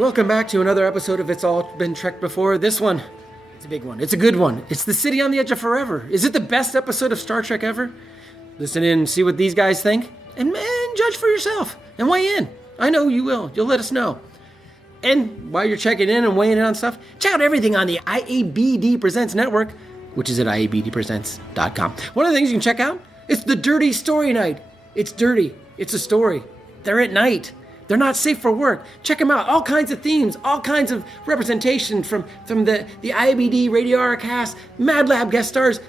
welcome back to another episode of It's All Been Trekked Before. This one, it's a big one. It's a good one. It's the City on the Edge of Forever. Is it the best episode of Star Trek ever? Listen in and see what these guys think, and judge for yourself, and weigh in. I know you will. You'll let us know. And while you're checking in and weighing in on stuff, check out everything on the IABD Presents network, which is at IABDpresents.com. One of the things you can check out is the Dirty Story Night. It's dirty. It's a story. They're at night. They're not safe for work. Check them out. All kinds of themes, all kinds of representation from the IABD Radio Hour cast, Mad Lab guest stars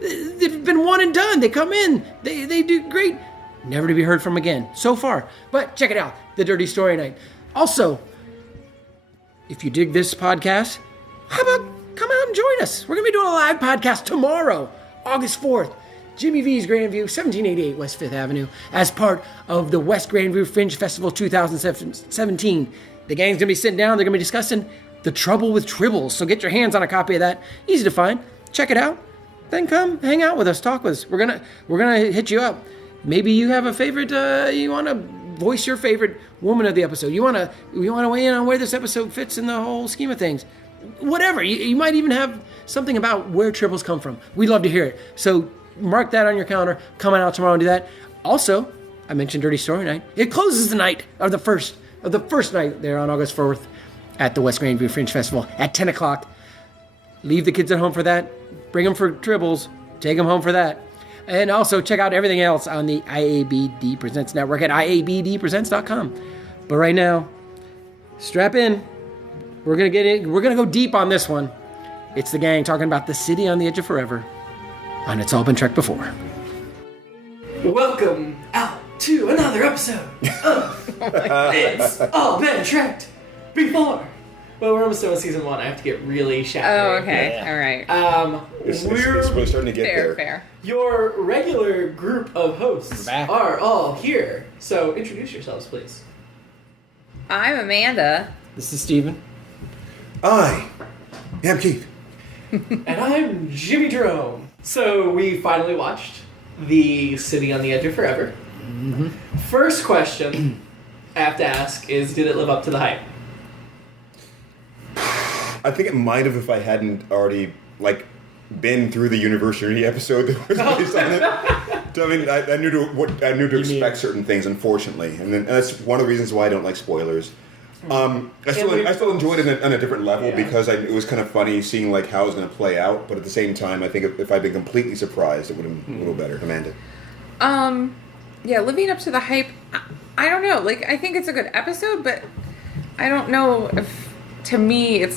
they've been one and done. They come in. They do great. Never to be heard from again so far. But check it out. The Dirty Story Night. Also, if you dig this podcast, how about come out and join us? We're going to be doing a live podcast tomorrow, August 4th. Jimmy V's Grandview, 1788 West 5th Avenue, as part of the West Grandview Fringe Festival 2017. The gang's going to be sitting down. They're going to be discussing The Trouble with Tribbles. So get your hands on a copy of that. Easy to find. Check it out. Then come hang out with us. Talk with us. We're gonna hit you up. Maybe you have a favorite. You want to voice your favorite woman of the episode. You want to weigh in on where this episode fits in the whole scheme of things. Whatever. You might even have something about where Tribbles come from. We'd love to hear it. So mark that on your calendar. Come on out tomorrow and do that. Also, I mentioned Dirty Story Night. It closes the night of the first night there on August 4th at the West Grandview Fringe Festival at 10 o'clock. Leave the kids at home for that. Bring them for Tribbles. Take them home for that. And also check out everything else on the IABD Presents network at IABDpresents.com. But right now, strap in. We're gonna get it. We're gonna go deep on this one. It's the gang talking about the City on the Edge of Forever. And It's All Been Trekked Before. Welcome out to another episode of It's All Been Trekked Before. Well, we're almost done with season 1. I have to get really shallow. Oh, okay. Yeah. All right. It's really starting to get there. Fair. Your regular group of hosts are all here. So introduce yourselves, please. I'm Amanda. This is Steven. I am Keith. And I'm Jimmy-Jerome. So we finally watched The City on the Edge of Forever. Mm-hmm. First question I have to ask is, did it live up to the hype? I think it might have if I hadn't already been through the University episode that was based on it. So, I mean, I knew to expect certain things, unfortunately, and that's one of the reasons why I don't like spoilers. I still enjoyed it on a different level because it was kind of funny seeing how it was going to play out. But at the same time, I think if I'd been completely surprised, it would have been a little better. Amanda. Yeah, living up to the hype. I don't know. I think it's a good episode, but I don't know if. To me, it's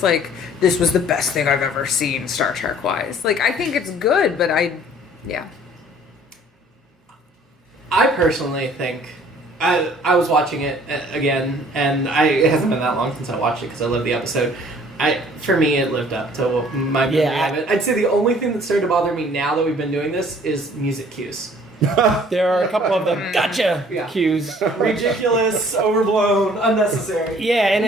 this was the best thing I've ever seen Star Trek wise. I think it's good, but I personally think I was watching it again, and it hasn't been that long since I watched it because I loved the episode. For me, it lived up to my memory of it. I'd say the only thing that's starting to bother me now that we've been doing this is music cues. There are a couple of them gotcha cues. Ridiculous, overblown, unnecessary. Yeah, and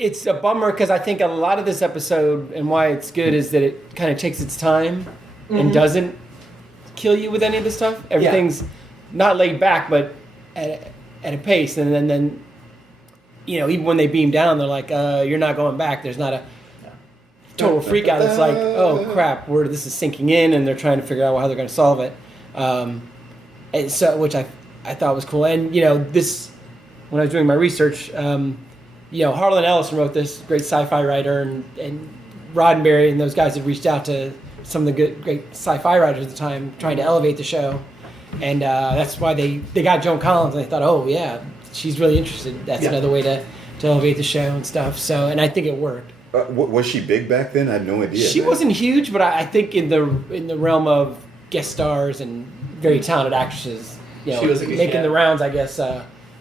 it's a bummer because I think a lot of this episode and why it's good is that it kind of takes its time and doesn't kill you with any of the stuff. Everything's not laid back, but at a pace. And then even when they beam down, they're like, you're not going back. There's not a total freak out. It's like, oh, crap, this is sinking in, and they're trying to figure out how they're going to solve it. And so, which I thought was cool. And, this, when I was doing my research... Harlan Ellison wrote this, great sci-fi writer, and Roddenberry and those guys had reached out to some of the great sci-fi writers at the time, trying to elevate the show. And that's why they got Joan Collins, and they thought, oh, yeah, she's really interested. That's another way to elevate the show and stuff. So, and I think it worked. Was she big back then? I had no idea. She wasn't huge, but I think in the realm of guest stars and very talented actresses, she was making the rounds, I guess,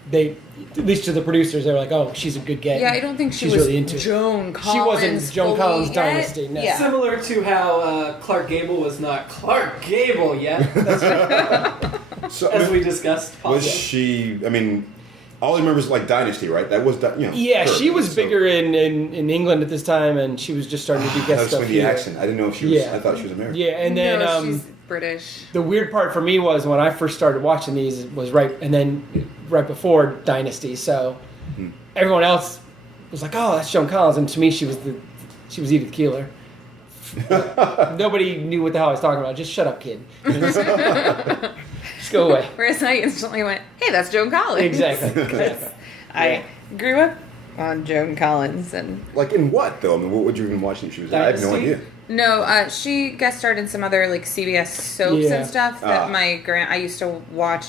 they, at least to the producers, they were like, "Oh, she's a good get." Yeah, I don't think she's really into Joan Collins. She wasn't Joan Collins' dynasty. No. Yeah. Similar to how Clark Gable was not Clark Gable yet. That's right. So, as we discussed. Was she? I mean, all I remember is Dynasty, right? That was Yeah, she was bigger in England at this time, and she was just starting to do guest stuff. The accent. I didn't know if she was. I thought she was American. Yeah, and then she's British. The weird part for me was when I first started watching these was right before Dynasty, so everyone else was like, oh, that's Joan Collins, and to me, she was Edith Keeler. Nobody knew what the hell I was talking about. Just shut up, kid. Just go away. Whereas I instantly went, hey, that's Joan Collins. Exactly. I grew up on Joan Collins. And Like in what, though? I mean, what would you even watch if she was there? I have no idea. no, she guest starred in some other like CBS soaps Yeah. and stuff that I used to watch.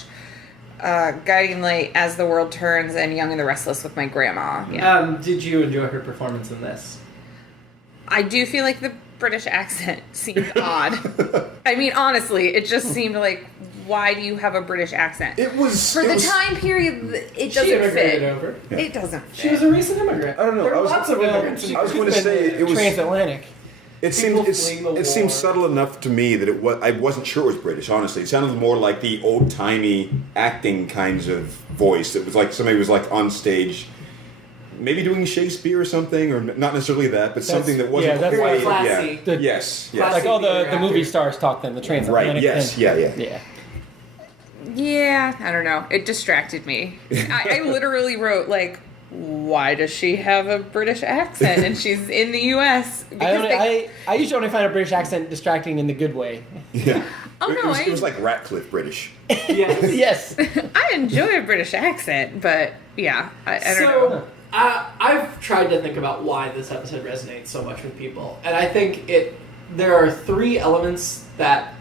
Guiding Light, As the World Turns, and Young and the Restless with my grandma. Yeah. Did you enjoy her performance in this? I do feel like the British accent seemed odd. I mean, honestly, it just seemed like, why do you have a British accent? It was For it the was- time period, it She doesn't immigrated fit. over. It doesn't fit. She was a recent immigrant. I don't know. There I were was- lots of immigrants. I was going to say it was. transatlantic. It People seemed fleeing the it seemed war. subtle enough to me that I wasn't sure it was British. Honestly, it sounded more like the old timey acting kinds of voice. It was like somebody was like on stage, maybe doing Shakespeare or something, or not necessarily that, but something that wasn't that's quite. very classy. Yeah. The- Yes. Classy. Like all the Actor. movie stars talk then, the transatlantic Right. Yes. thing. Yeah. Yeah, I don't know. It distracted me. I literally wrote, like, why does she have a British accent and she's in the U.S.? I usually only find a British accent distracting in the good way. Yeah. Oh, it no, was, I- it was like Ratcliffe British. Yes. Yes. I enjoy a British accent, but yeah, I don't So, know. I've tried to think about why this episode resonates so much with people, and I think there are three elements that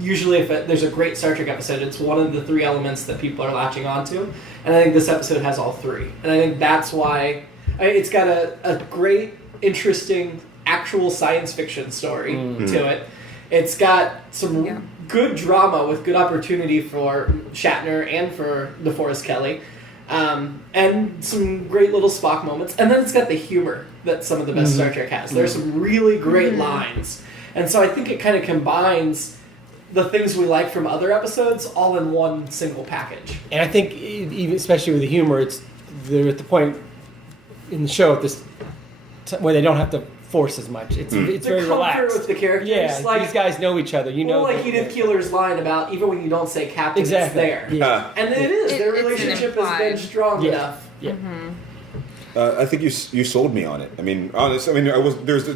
usually, if there's a great Star Trek episode, it's one of the three elements that people are latching onto, and I think this episode has all three, and I think that's why it's got a great, interesting, actual science fiction story to it. It's got some good drama with good opportunity for Shatner and for DeForest Kelley. And some great little Spock moments. And then it's got the humor that some of the best Star Trek has. There's some really great lines. And so I think it kind of combines the things we like from other episodes all in one single package. And I think, even especially with the humor, they're at the point in the show where they don't have to force as much. It's The very comfort relaxed. with the characters. Yeah, like, these guys know each other. You know, like Edith Keeler's line about even when you don't say captain, exactly. it's there. Yeah. And it is. Their It's an relationship has been implied- strong Yeah. enough. Yeah. I think you sold me on it. I mean, honest. I mean, there's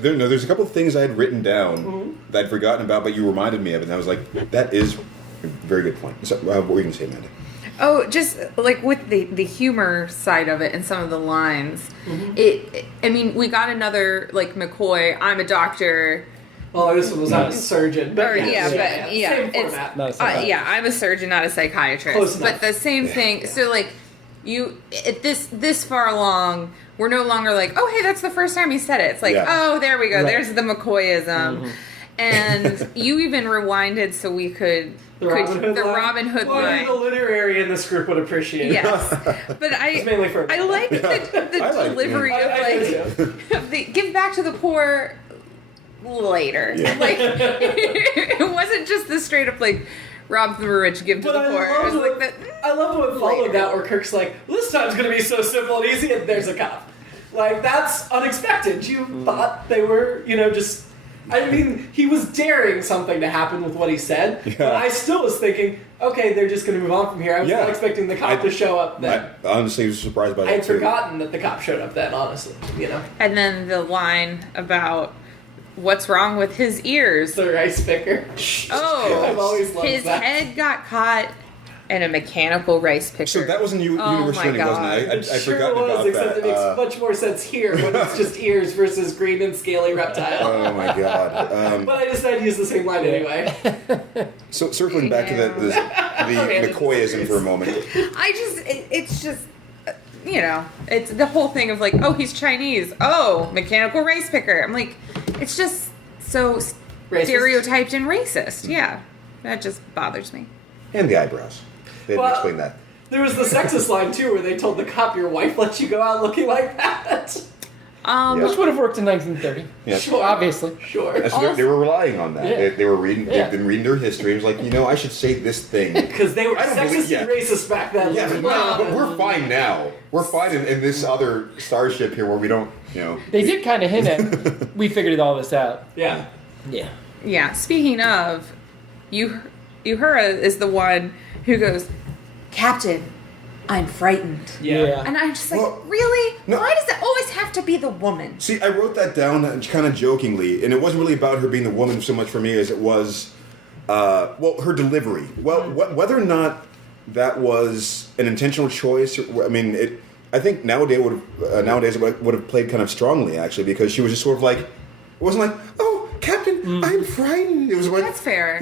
a couple of things I had written down that I'd forgotten about, but you reminded me of it, and I was like, that is a very good point. So, what were you going to say, Amanda? Oh, just like with the humor side of it and some of the lines, I mean, we got another like McCoy. I'm a doctor. Well, this one was not a surgeon, but Or, yeah, same it's format. Not a psychiatrist. yeah. I'm a surgeon, not a psychiatrist. Close but enough. the same thing. So like, you at this far along, we're no longer like, oh hey, that's the first time he said it. It's like, oh, there we go. Right. There's the McCoyism. And you even rewinded so we could The Robin Hood Well, line. the literary in this group would appreciate. Yes, but It's mainly for I like the I like it. delivery of I do like too. of the give back to the poor later. Yeah. Like it wasn't just the straight up like rob from the rich, give to But the poor. It was like the I love what followed later. that, where Kirk's like, "This time's gonna be so simple and easy," and there's a cop. Like that's unexpected. You thought they were, just. I mean, he was daring something to happen with what he said, but I still was thinking, okay, they're just going to move on from here. I was not expecting the cop to show up then. I honestly was surprised by I that had too. forgotten that the cop showed up then, honestly. And then the line about what's wrong with his ears. The rice picker. Oh, I've always loved his that. head got caught in a mechanical rice picker. So that was in Oh University, my wasn't it? It I sure forgot was, about except that. it makes much more sense here when it's just ears versus green and scaly reptile. Oh my god. But I decided to use the same line anyway. So circling back to the McCoyism for a moment. It's just, it's the whole thing of like, oh, he's Chinese. Oh, mechanical rice picker. I'm like, it's just so Racist? stereotyped and racist. Yeah, that just bothers me. And the eyebrows. They didn't explain that. There was the sexist line too, where they told the cop, "Your wife let you go out looking like that." Which would have worked in 1930. Yeah. Sure, Obviously. sure. And so they were relying on that. Yeah. They were reading. Yeah. They've been reading their history. It was like, I should say this thing. Because they were I don't sexist believe- and racist back then. Yeah, but we're fine now. We're fine in this other starship here where we don't, They did kind of hint at, we figured all this out. Yeah. Yeah. Yeah. Speaking of, Uhura is the one who goes, Captain, I'm frightened. Yeah. And I'm just like, Well, really? no. Why does it always have to be the woman? See, I wrote that down kind of jokingly, and it wasn't really about her being the woman so much for me as it was, her delivery. Well, whether or not that was an intentional choice, I mean, I think nowadays it would have played kind of strongly, actually, because she was just sort of like, it wasn't like, oh, Captain, I'm frightened. It was like, That's fair.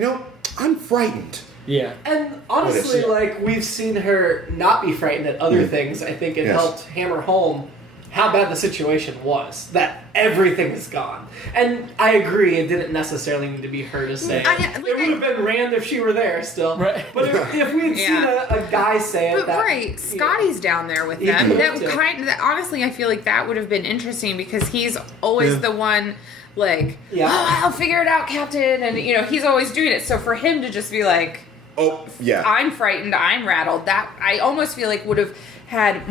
I'm frightened. Yeah. And honestly, like, we've seen her not be frightened at other things. I think it helped hammer home how bad the situation was. That everything is gone. And I agree, it didn't necessarily need to be her to say it. It would have been Rand if she were there still. Right. But if we'd seen a guy say it, But Scotty's down there with them. Yeah. Honestly, I feel like that would have been interesting because he's always the one, like, Yeah. oh, I'll figure it out, Captain. And, he's always doing it. So for him to just be like, Oh, yeah. I'm frightened, I'm rattled, that I almost feel like would have had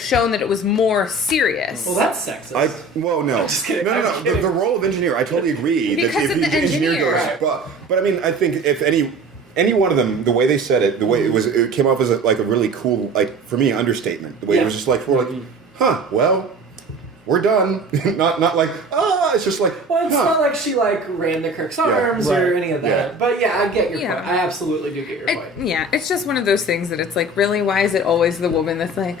shown that it was more serious. Well, that's sexist. No. just kidding. No. The role of engineer, I totally agree. Because that of the engineer. goes, but I mean, I think if any one of them, the way they said it, the way it came off as a really cool, like, for me, understatement. The way it was just like, well, we're done. not like, it's just like, well, it's not like she ran to Kirk's arms or any of that. Yeah. But yeah, I get your point. I absolutely do get your point. Yeah, it's just one of those things that it's like, really, why is it always the woman that's like,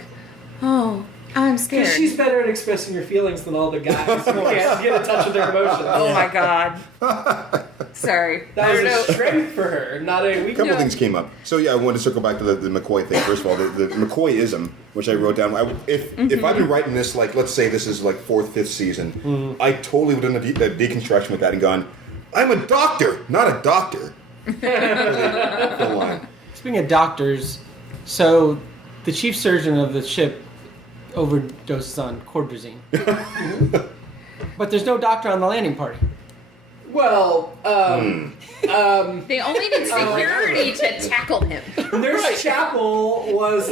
oh, I'm scared? Because she's better at expressing your feelings than all the guys who can't get in touch with their emotions. Oh my god. Sorry. That was a strength for her, not a A weakness. couple things came up. So yeah, I wanted to circle back to the McCoy thing. First of all, the McCoyism, which I wrote down. If I've been writing this, like, let's say this is like 4th, 5th season, I totally would have done a deconstruction with that and gone, I'm a doctor, not a doctor. Full line. Speaking of doctors, so the chief surgeon of the ship overdoses on cordrazine. But there's no doctor on the landing party. Well, They only need security to tackle him. Nurse Chapel was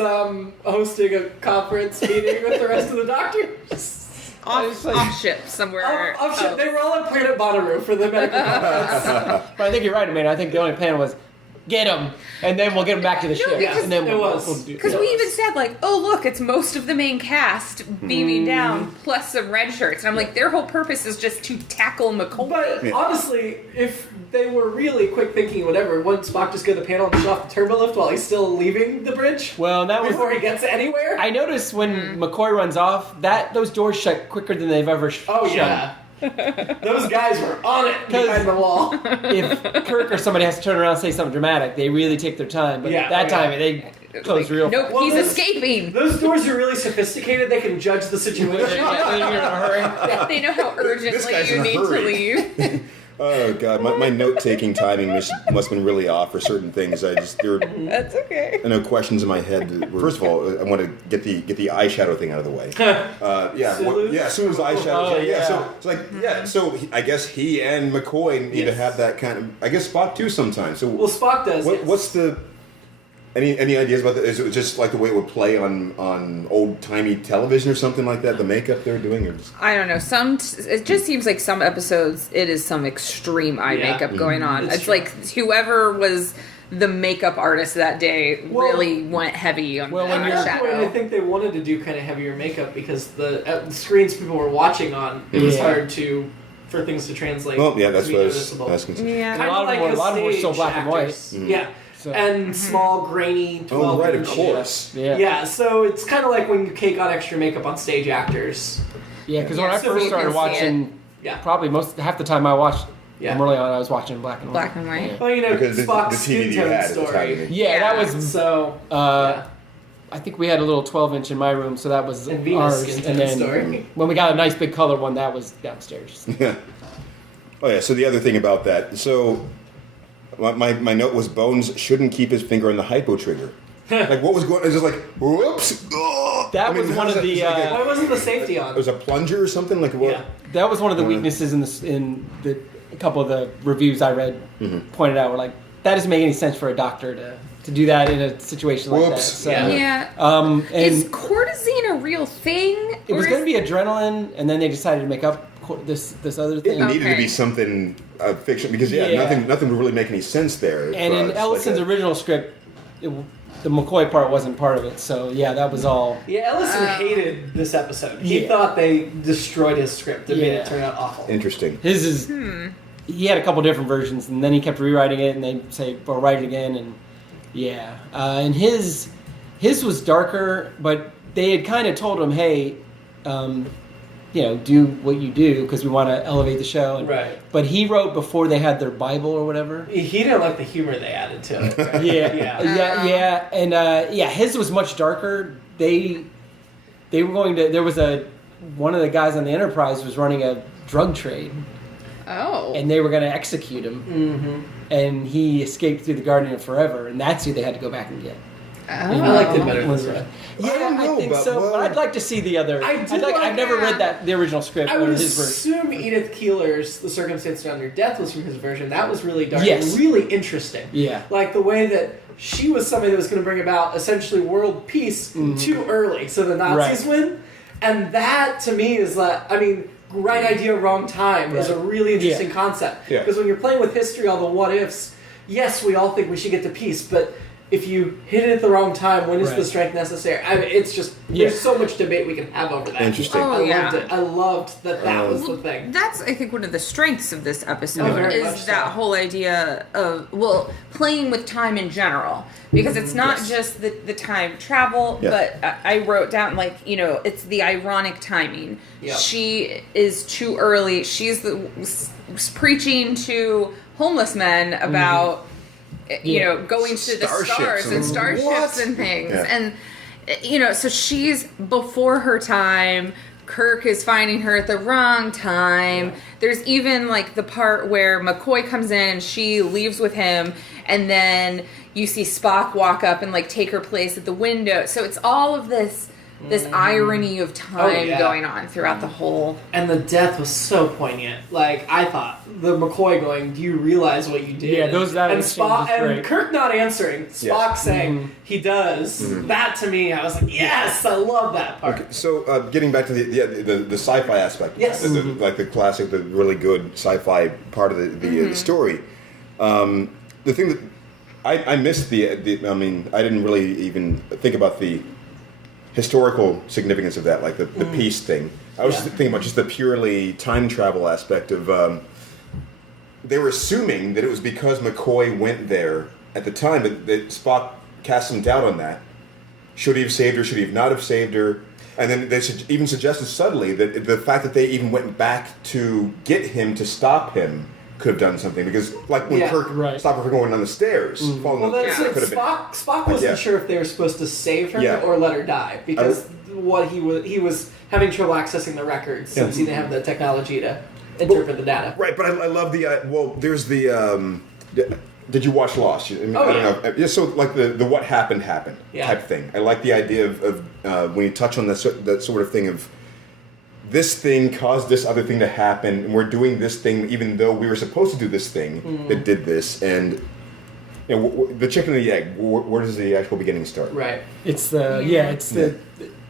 hosting a conference meeting with the rest of the doctors. Off ship somewhere. Off ship. They were all at Planet Bonnaroo for the medical conference. But I think you're right, Amanda. I think the only plan was get him, and then we'll get him back to the ship. because and then it we'll was. do Because we even said, like, oh, look, it's most of the main cast beaming down, plus some red shirts. And I'm like, their whole purpose is just to tackle McCoy. But honestly, if they were really quick thinking, whatever, wouldn't Spock just go to the panel and shut off the turbo lift while he's still leaving the bridge? Well, that was before he gets anywhere? I noticed when McCoy runs off, those doors shut quicker than they've ever shut. Yeah. Those guys were on it behind the wall. If Kirk or somebody has to turn around and say something dramatic, they really take their time. But that time, they close real Nope, Well, he's those- escaping. Those doors are really sophisticated. They can judge the situation. You're in a hurry. They know how urgently guy's you in a need to hurry. leave. Oh god, my note-taking timing must have been really off for certain things. There were That's okay. questions in my head. First of all, I want to get the eyeshadow thing out of the way. As soon as the eyeshadow. So I guess he and McCoy need to have that kind of. I guess Spock too sometimes. So Well, Spock does. what's the any ideas about that? Is it just like the way it would play on old-timey television or something like that? The makeup they're doing, or just... I don't know. It just seems like some episodes, it is some extreme eye makeup going on. It's It's true. like whoever was the makeup artist that day really went heavy on Well, the when you're- At that point, I shadow. think they wanted to do kind of heavier makeup because the screens people were watching on, it was hard for things to translate. Well, yeah, that's to be what I was noticeable. asking. Yeah. Kind A lot of them were still black and white. Yeah. So- And small, grainy, 12 Oh, right, of inch. course. Yeah, so it's kind of like when you cake on extra makeup on stage actors. Yeah, because when Yeah, I so first you started can see watching, Yeah. probably half the time I watched Yeah. from early on, I was watching black and white. Black and white. Well, you know, Because the Spock's TV skin you tone had at the time. story. Yeah, that was. So, I think we had a little 12-inch in my room, so that was And Venus ours. skin And tone then story. when we got a nice big color one, that was downstairs. Yeah. Oh yeah. So the other thing about that. So my note was Bones shouldn't keep his finger on the hypo trigger. Like what was going? It was just like whoops. Oh! That was one how's of the, it's like why wasn't the safety on? it was a plunger or something like what? Yeah. That was one of the weaknesses in a couple of the reviews I read. Pointed out, were like that doesn't make any sense for a doctor to do that in a situation like that. Whoops. So, Yeah. and Is cortisone a real thing? it was going to be adrenaline, and then they decided to make up this other It thing. needed to Okay. be something fiction because Yeah. nothing would really make any sense there. And for in us, Ellison's like original script, the McCoy part wasn't part of it. So yeah, that was all. Yeah, Ellison hated this episode. He thought they destroyed his script and made it turn out awful. Interesting. His is. He had a couple different versions, and then he kept rewriting it, and they say, "Well, write it again." And and his was darker, but they had kind of told him, "Hey, do what you do because we want to elevate the show." And, right. But he wrote before they had their Bible or whatever. He didn't like the humor they added to it. Right? Yeah, and his was much darker. They were going to. There was one of the guys on the Enterprise was running a drug trade. Oh. And they were going to execute him. Mm-hmm. And he escaped through the Guardian of Forever, and that's who they had to go back and get. Oh. I liked it better this way. Yeah, I think so. But I'd like to see the other. I've never read the original script. I would his assume Edith Keeler's The Circumstance Around Your Death was from his version. That was really dark and really interesting. Yeah. Like the way that she was somebody that was going to bring about essentially world peace too early, so the Nazis win. And that, to me, is right idea, wrong time is a really interesting concept. Yeah. Because when you're playing with history, all the what ifs, yes, we all think we should get to peace, but if you hit it at the wrong time, when is the strength necessary? It's just, there's so much debate we can have over that. Interesting. Oh, I loved it. I loved that was the thing. That's, I think, one of the strengths of this episode very much is that whole idea of, playing with time in general. Because it's not just the time travel, but I wrote down, it's the ironic timing. Yep. She is too early. She's preaching to homeless men about... going to the stars and starships and things. Yeah. And, so she's before her time. Kirk is finding her at the wrong time. Yeah. There's even, the part where McCoy comes in and she leaves with him, and then you see Spock walk up and, take her place at the window. So it's all of this irony of time going on throughout the whole... And the death was so poignant. I thought, the McCoy going, do you realize what you did? Yeah, that and Spock and Kirk not answering, Spock saying, he does. Mm-hmm. That, to me, I was like, yes, I love that part. Okay, so getting back to the sci-fi aspect. Yes. The classic, the really good sci-fi part of the story. The thing that... I missed I didn't really even think about the historical significance of that, the peace thing. I was thinking about just the purely time travel aspect of... they were assuming that it was because McCoy went there at the time, but that Spock cast some doubt on that. Should he have saved her? Should he have not have saved her? And then they even suggested subtly that the fact that they even went back to get him to stop him could have done something, because when Kirk stopped her from going down the stairs, falling down the stairs, could have been. Spock wasn't sure if they were supposed to save her or let her die, because he was having trouble accessing the records since he didn't have the technology to interpret the data. Right, but I love the there's the did you watch Lost? I don't know. Yeah, so the what happened type thing. I like the idea of when you touch on that sort of thing of, this thing caused this other thing to happen, and we're doing this thing even though we were supposed to do this thing that did this. And the chicken and the egg. Where does the actual beginning start? Right. It's the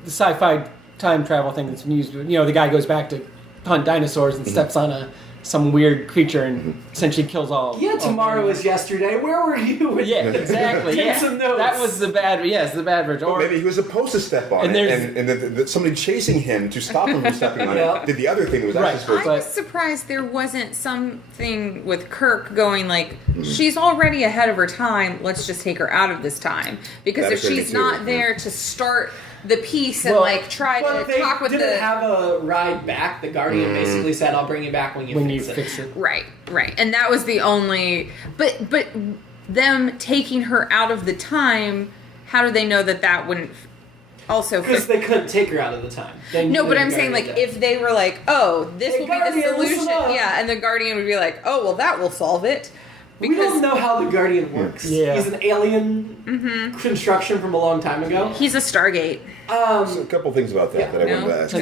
sci-fi time travel thing that's used. The guy goes back to hunt dinosaurs and steps on some weird creature and essentially kills all. Yeah, tomorrow is yesterday. Where were you? Yeah, exactly. Take some notes. That was the bad. Yes, the bad version. Or maybe he was supposed to step on it, and then somebody chasing him to stop him from stepping on it did the other thing that was actually supposed to. I was surprised there wasn't something with Kirk going she's already ahead of her time. Let's just take her out of this time, because if she's not there to start the piece and try to talk with didn't have a ride back. The Guardian basically said, "I'll bring you back when you fix it." Right, and that was the only. But them taking her out of the time, how do they know that wouldn't also? Because they couldn't take her out of the time. No, but I'm saying if they were oh, this will be the solution, and the Guardian would be oh, well, that will solve it. Because we don't know how the Guardian works. Yeah. He's an alien construction from a long time ago. He's a Stargate. So a couple things about that I wanted to ask.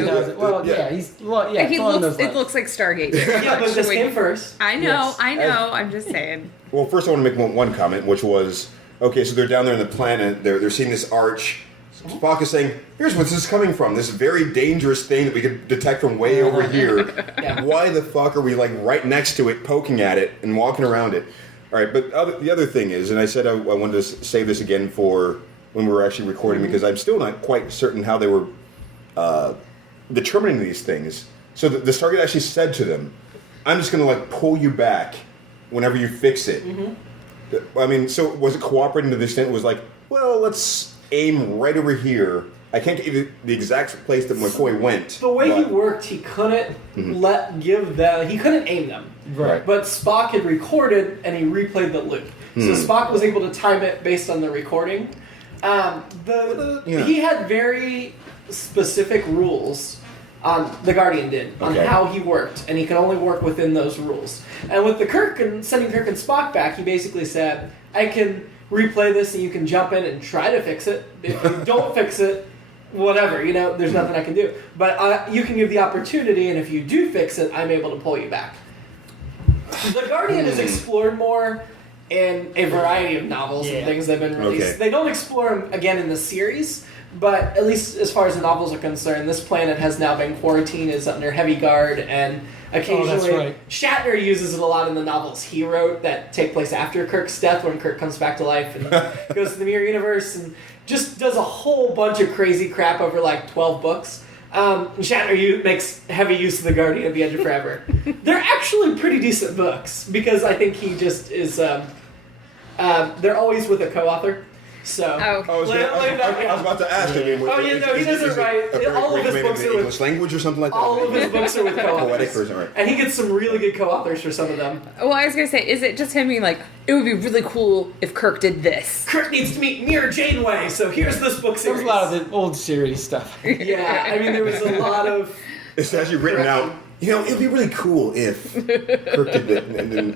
It looks like Stargate. Yeah, but this came first. I know. I'm just saying. Well, first I want to make one comment, which was, okay, so they're down there on the planet. They're seeing this arch. Spock is saying, here's where this is coming from. This very dangerous thing that we could detect from way over here. Why the fuck are we right next to it, poking at it and walking around it? All right, but the other thing is, and I said I wanted to save this again for when we were actually recording because I'm still not quite certain how they were determining these things. So the Stargate actually said to them, "I'm just going to like pull you back whenever you fix it." I mean, so was it cooperating to the extent it was like, well, let's aim right over here. I can't get you the exact place that McCoy went. The way he worked, he couldn't he couldn't aim them. Right. But Spock had recorded and he replayed the loop. So Spock was able to time it based on the recording. He had very specific rules. The Guardian did on how he worked, and he could only work within those rules. And with the sending Kirk and Spock back, he basically said, "I can replay this, and you can jump in and try to fix it. If you don't fix it, whatever, there's nothing I can do. But you can give the opportunity, and if you do fix it, I'm able to pull you back." The Guardian is explored more in a variety of novels and things that have been released. Okay. They don't explore them again in the series. But at least as far as the novels are concerned, this planet has now been quarantined, is under heavy guard, and occasionally Shatner uses it a lot in the novels he wrote that take place after Kirk's death, when Kirk comes back to life and goes to the Mirror Universe and just does a whole bunch of crazy crap over like 12 books. Shatner makes heavy use of the Guardian at the Edge of Forever. They're actually pretty decent books because I think he just is. They're always with a co-author. So, I was about to ask. He doesn't write. All of his books are with English language or something like that. All of his books are with Poetic co-authors, version, right? and he gets some really good co-authors for some of them. Well, I was gonna say, is it just him being like, it would be really cool if Kirk did this? Kirk needs to meet Mira Janeway, so here's this book There was series. a lot of the old series stuff. Yeah, I mean there was a lot of. It's actually written out. It'd be really cool if Kirk did that, and then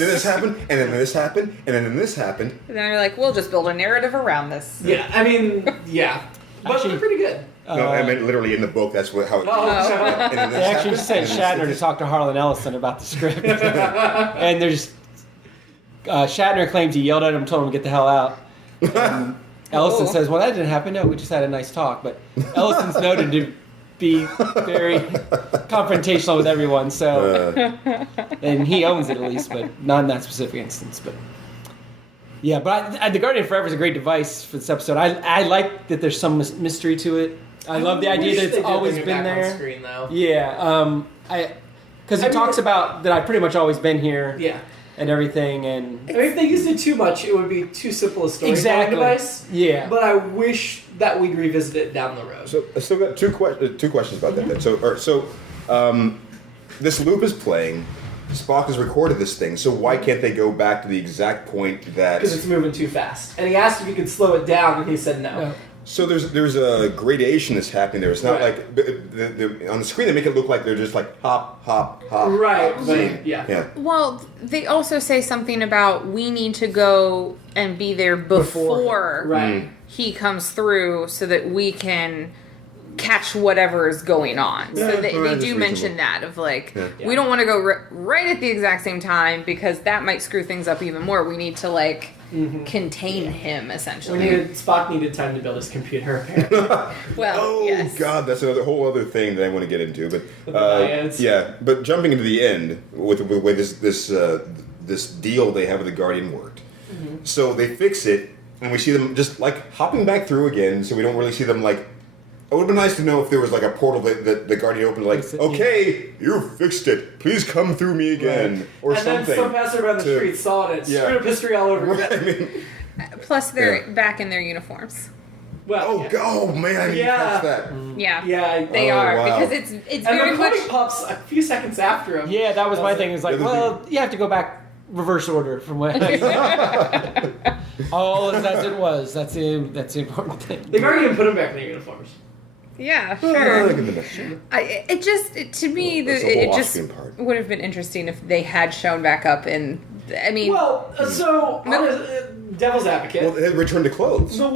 this happened, and then this happened, and then this happened. And then you're like, we'll just build a narrative around this. Yeah, I mean, yeah, but Actually, they're pretty good. No, I meant literally in the book. That's how it. And then They this actually happened, sent and Shatner then to talk to Harlan Ellison about the script. And there's Shatner claims he yelled at him, told him to get the hell out. And Ellison says, "Well, that didn't happen. No, we just had a nice talk." But Ellison's noted to be very confrontational with everyone, so and he owns it at least, but not in that specific instance. But yeah, but the Guardian Forever is a great device for this episode. I like that there's some mystery to it. I love the idea that it's always been there. On screen, though. Yeah, because he talks about that I've pretty much always been here. Yeah. And everything, and if they used it too much, it would be too simple a storytelling device. Yeah. But I wish that we'd revisit it down the road. So I still got two questions about that. Then. So this loop is playing. Spock has recorded this thing. So why can't they go back to the exact point that? Because it's moving too fast. And he asked if he could slow it down, and he said no. So there's a gradation that's happening there. It's not like on the screen they make it look like they're just like hop, hop, hop. Right. Hop, But, yeah. Well, they also say something about we need to go and be there before Right. he comes through so that we can catch whatever is going on. Yeah, So they that's do mention that of like, we don't want to go right at the exact same time because that might screw things up even more. We need to like contain him essentially. Spock needed time to build his computer, apparently. Well, yes. God, that's another whole other thing that I want to get into. But yeah, but jumping into the end with the way this deal they have with the Guardian worked. So they fix it, and we see them just like hopping back through again. So we don't really see them like. It would have been nice to know if there was like a portal that the Guardian opened, like, okay, you fixed it. Please come through me again, or and something. then some passer on the street saw it and screwed up history all over again. I mean, Plus, they're back in their uniforms. Well, oh man, I didn't catch that. Yeah, Yeah, they are wow. because it's and very the much. comic pops a few seconds after him. yeah, that was my thing. It was like, well, you have to go back reverse order from what I saw. All as it was. That's the important thing. The Guardian put him back in their uniforms. Yeah, sure. Look at the next. To me, That's the it whole just off-screen part. would have been interesting if they had shown back up in. I mean, Well, so devil's advocate. Well, they returned to clothes. So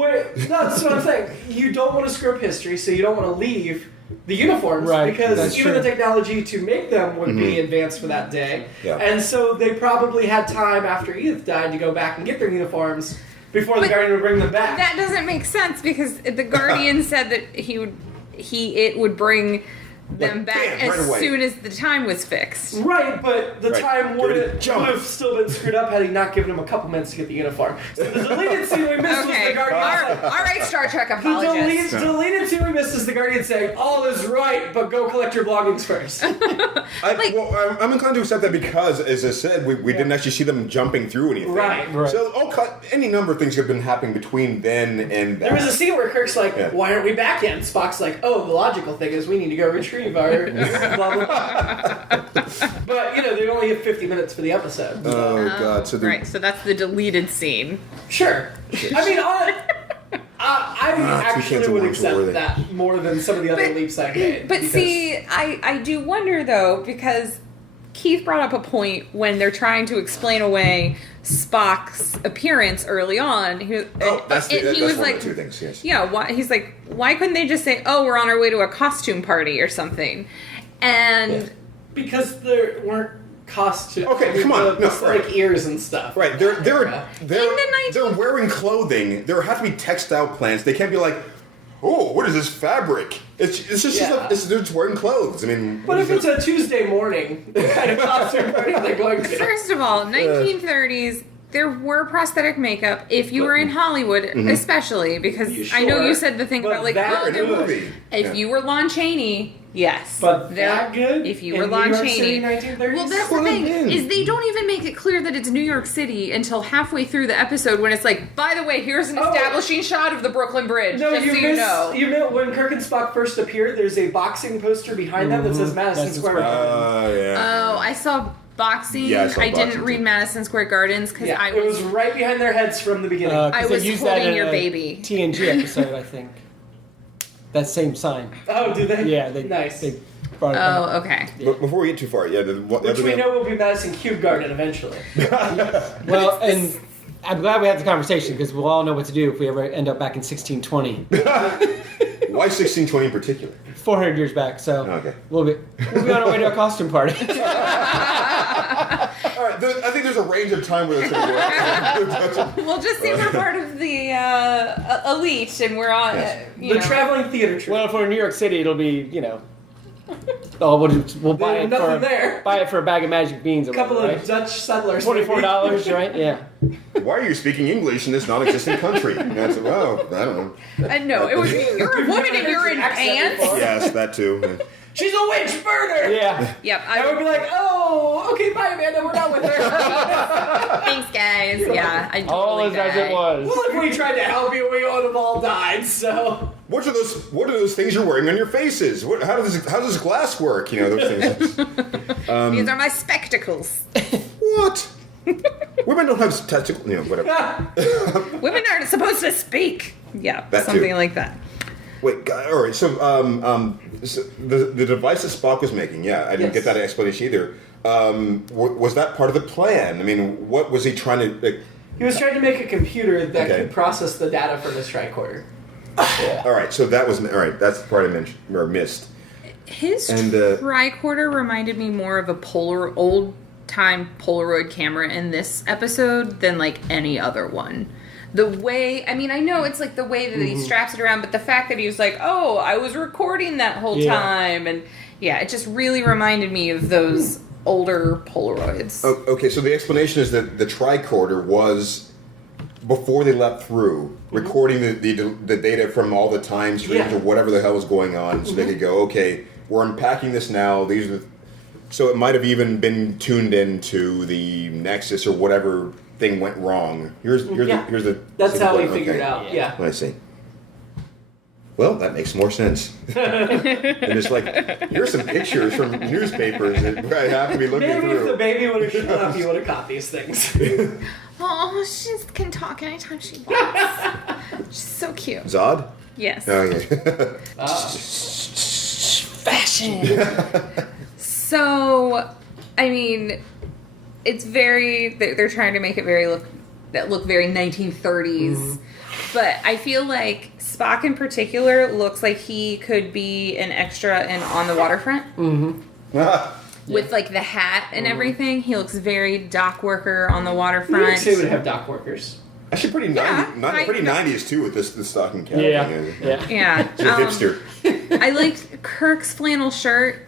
that's what I'm saying. You don't want to screw up history, so you don't want to leave the uniforms Right, because that's even true. the technology to make them would be advanced for that day. Yeah. And so they probably had time after Edith died to go back and get their uniforms before the But Guardian would bring them back. that doesn't make sense because the Guardian said that it would bring them Like, back bam, right as away. soon as the time was fixed. Right, but the Right. time Dirty would jump. have still been screwed up had he not given him a couple minutes to get the uniform. So the deleted scene we missed was Okay, the Guardian. right, Star Trek The apologists. deleted scene we missed is the Guardian saying, all is right, but go collect your belongings first. I'm inclined to accept that because, as I said, we didn't actually see them jumping through anything. Right. So any number of things have been happening between then and that. There was a scene where Kirk's like, why aren't we back yet? And Spock's like, oh, the logical thing is we need to go retrieve our blah, blah, blah. But, they only have 50 minutes for the episode. Oh, God. So right, so that's the deleted scene. Sure. I mean, I actually would accept that more than some of the other leaps I made. But see, I do wonder, though, because Keith brought up a point when they're trying to explain away Spock's appearance early on. He was one like, of the two things, yes. Yeah, he's like, why couldn't they just say, oh, we're on our way to a costume party or something? And... Because there weren't costumes. Okay, come on. No, like ears and stuff. Right, they're wearing clothing. There have to be textile plants. They can't be like, oh, what is this fabric? It's just they're just wearing clothes. I mean, but if it's a Tuesday morning, what kind of costume party are they going to? First of all, 1930s. There were prosthetic makeup if you were in Hollywood, especially because I know you said the thing about like, if you were Lon Chaney, yes, but that good. If you were Lon Chaney, 1930s? Well, that's the thing is they don't even make it clear that it's New York City until halfway through the episode when it's like, by the way, here's an establishing shot of the Brooklyn Bridge. No, just you know when Kirk and Spock first appeared, there's a boxing poster behind them that says Madison Square Garden. Oh, I saw. Boxing. Yeah, I didn't read Madison Square Gardens because it was right behind their heads from the beginning. I was holding your baby. TNG episode, I think. That same sign. Oh, do they? Yeah, nice. They brought it back. Okay. But before we get too far, which we know will be Madison Cube Garden eventually. Well, and I'm glad we had the conversation because we'll all know what to do if we ever end up back in 1620. Why 1620 in particular? 400 years back, so we'll be on our way to a costume party. All right, I think there's a range of time where this could work. We'll just say we're part of the elite, and we're on the traveling theater troupe. Well, if we're in New York City, it'll be we'll buy it for a bag of magic beans. A couple of Dutch settlers. $44, right? Yeah. Why are you speaking English in this non-existent country? And I said, well, I don't know. No, it would be, you're a woman and you're in pants. Yes, that too. She's a witch burner! Yeah. Yep. I would be like, oh, okay, bye, Amanda, we're done with her. Thanks, guys. Yeah, I totally all as it was. Well, if we tried to help you, we would have all died, so... What are those things you're wearing on your faces? How does glass work? Those things. These are my spectacles. What? Women don't have testicles. Whatever. Women aren't supposed to speak. Yeah, that something too. like that. Wait, all right. So, the device that Spock was making, I didn't get that explanation either. Was that part of the plan? I mean, what was he trying to? He was trying to make a computer that could process the data from his tricorder. All right. So that was all right. That's the part I mentioned or missed. His tricorder reminded me more of a old-time Polaroid camera in this episode than like any other one. The way, I know it's like the way that he straps it around, but the fact that he was like, oh, I was recording that whole time. And it just really reminded me of those older Polaroids. Oh, okay, so the explanation is that the tricorder was, before they left through, recording the data from all the time streams or whatever the hell was going on, so they could go, okay, we're unpacking this now, these are so it might have even been tuned into the Nexus or whatever thing went wrong. Here's the. That's how we figured out. Yeah. I see. Well, that makes more sense. And it's like, here's some pictures from newspapers that I have to be looking through. Maybe if the baby would have shown up, you would have caught these things. Oh, she can talk anytime she wants. She's so cute. Zod? Yes. Oh, yeah. Fashion. So, it's very. They're trying to make it look very 1930s, but I feel like Spock in particular looks like he could be an extra in On the Waterfront. With like the hat and everything, he looks very dock worker on the waterfront. I'd say would have dock workers. Actually, pretty 90s too with this stocking cap. Yeah. It's a hipster. I liked Kirk's flannel shirt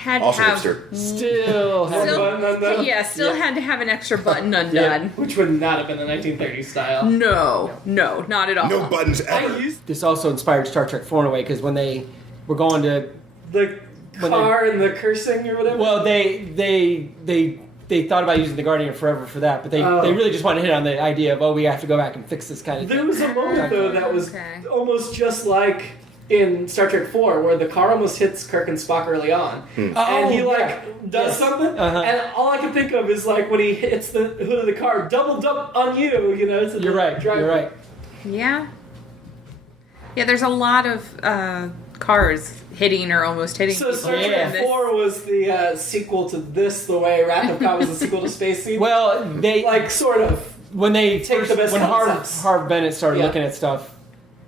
had Also to have hipster. Still. button undone? still had to have an extra button undone. Which would not have been the 1930s style. No, not at all. No buttons I ever. used This also inspired Star Trek 4 in a way, because when they were going to... the When car and the cursing or whatever. Well, they thought about using the Guardian Forever for that, but they really just wanted to hit on the idea of, we have to go back and fix this kind of There thing. was a moment though that was Okay. almost just like in Star Trek 4 where the car almost hits Kirk and Spock early on. And he does something and all I can think of is like when he hits the hood of the car, double dump on you, you know. So You're right. You're right. Yeah. Yeah, there's a lot of cars hitting or almost hitting So people. Star in Trek this. 4 was the sequel to this, the way Wrath of Khan was the sequel to Space Seed. Well, they like sort of. when they Take the best when concepts. Harv Bennett started Yeah. looking at stuff,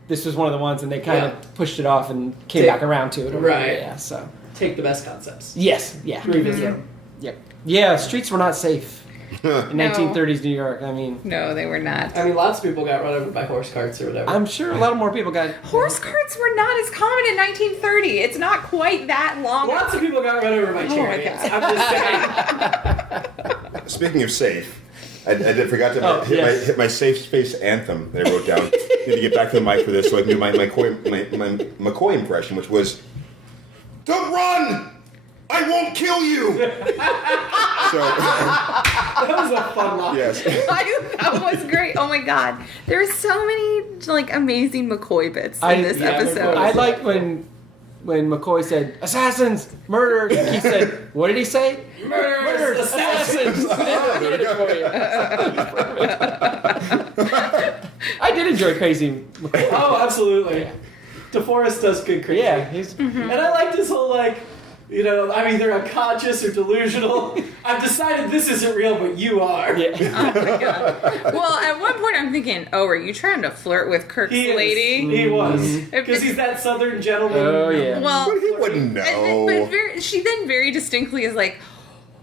this was one of the ones, and they kind Yeah. of pushed it off and came Take- back around to it. Right. Yeah. So. Take the best concepts. Yes. Yeah. Revisit them. Yep. Yeah. Streets were not safe in 1930s New York. I mean, No, they were not. I mean, lots of people got run over by horse carts or whatever. I'm sure a lot more people got Horse carts were not as common in 1930. It's not quite that long. Lots of people got run over by my chariots. God. I'm just saying. Speaking of safe, I forgot to yes. hit my safe space anthem that I wrote down. Need to get back to the mic for this so I can do my McCoy impression, which was, "Don't run! I won't kill you!" So, That was a fun line. yes. That was great. Oh my god. There were so many like amazing McCoy bits in this episode. I liked when McCoy said assassins, murder. He said, what did he say? Murderers, assassins. There we go. I did enjoy Crazy McCoy. Oh, absolutely. DeForest does good crazy. Yeah, he's And I like this whole like, you know, I'm either unconscious or delusional. I've decided this isn't real, but you are. yeah. Oh my god. Well, at one point I'm thinking, are you trying to flirt with Kirk's He is. lady? He was. Because he's that southern gentleman. Oh yeah. Well, But he wouldn't know. she then very distinctly is like,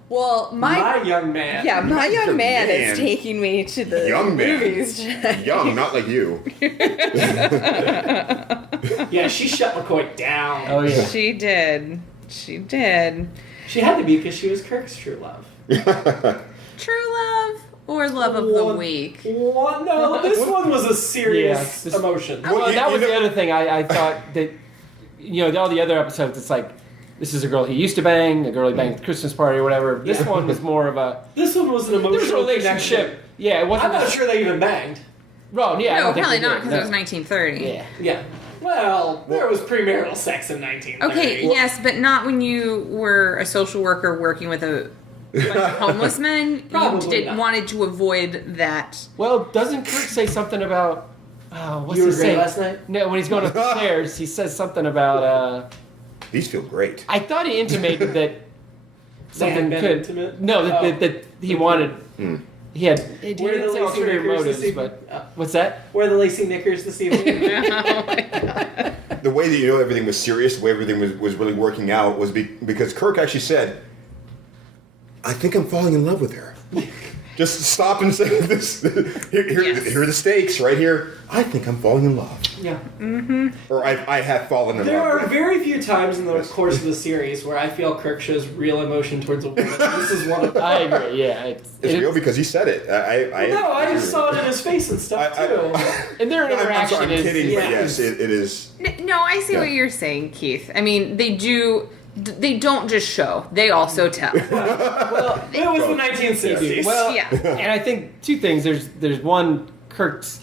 well, My young man. yeah, my young Young man man. is taking me to the Young man. movies. Young, not like you. Yeah, she shut McCoy down. Oh yeah. She did. She did. She had to be because she was Kirk's true love. True love or love of the week? One, no, this one was a serious Yeah, emotion. Well, you- that you was know- the other thing. I thought that, all the other episodes, it's like, this is a girl he used to bang, a girl he banged at the Christmas party or whatever. This one was more of a, This one was an there was a emotional relationship. connection. Yeah, it wasn't. I'm not sure they even banged. Well, yeah. I No, don't think probably they not did, because no. it was 1930. Yeah. Yeah. Well, there was premarital sex in 1930. Okay, yes, but not when you were a social worker working with a bunch of homeless men. Probably You not. wanted to avoid that. Well, doesn't Kirk say something about, what's You were he great say? last night? No, when he's going up the stairs, he says something about, These feel great. I thought he intimated that something been could. intimate? No, that he wanted. He had. He Wear didn't the say lacy ulterior knickers motives, this evening. but what's that? Wear the lacy knickers this evening. The way that you know everything was serious, the way everything was really working out was because Kirk actually said, "I think I'm falling in love with her." Just stop and say this. Here are the stakes right here. I think I'm falling in love. Yeah. Or I have fallen in There love. are with her. very few times in the course of the series where I feel Kirk shows real emotion towards a woman. This is one of them. I agree. Yeah, It's real because he said it. No, I just saw it in his face and stuff too. and their I'm interaction sorry, I'm is. kidding, yeah. but yes, it is. No, I see Yeah. what you're saying, Keith. I mean, they do. They don't just show; they also tell. Well, It was the 1960s. well, Yeah. and I think two things. There's one, Kirk's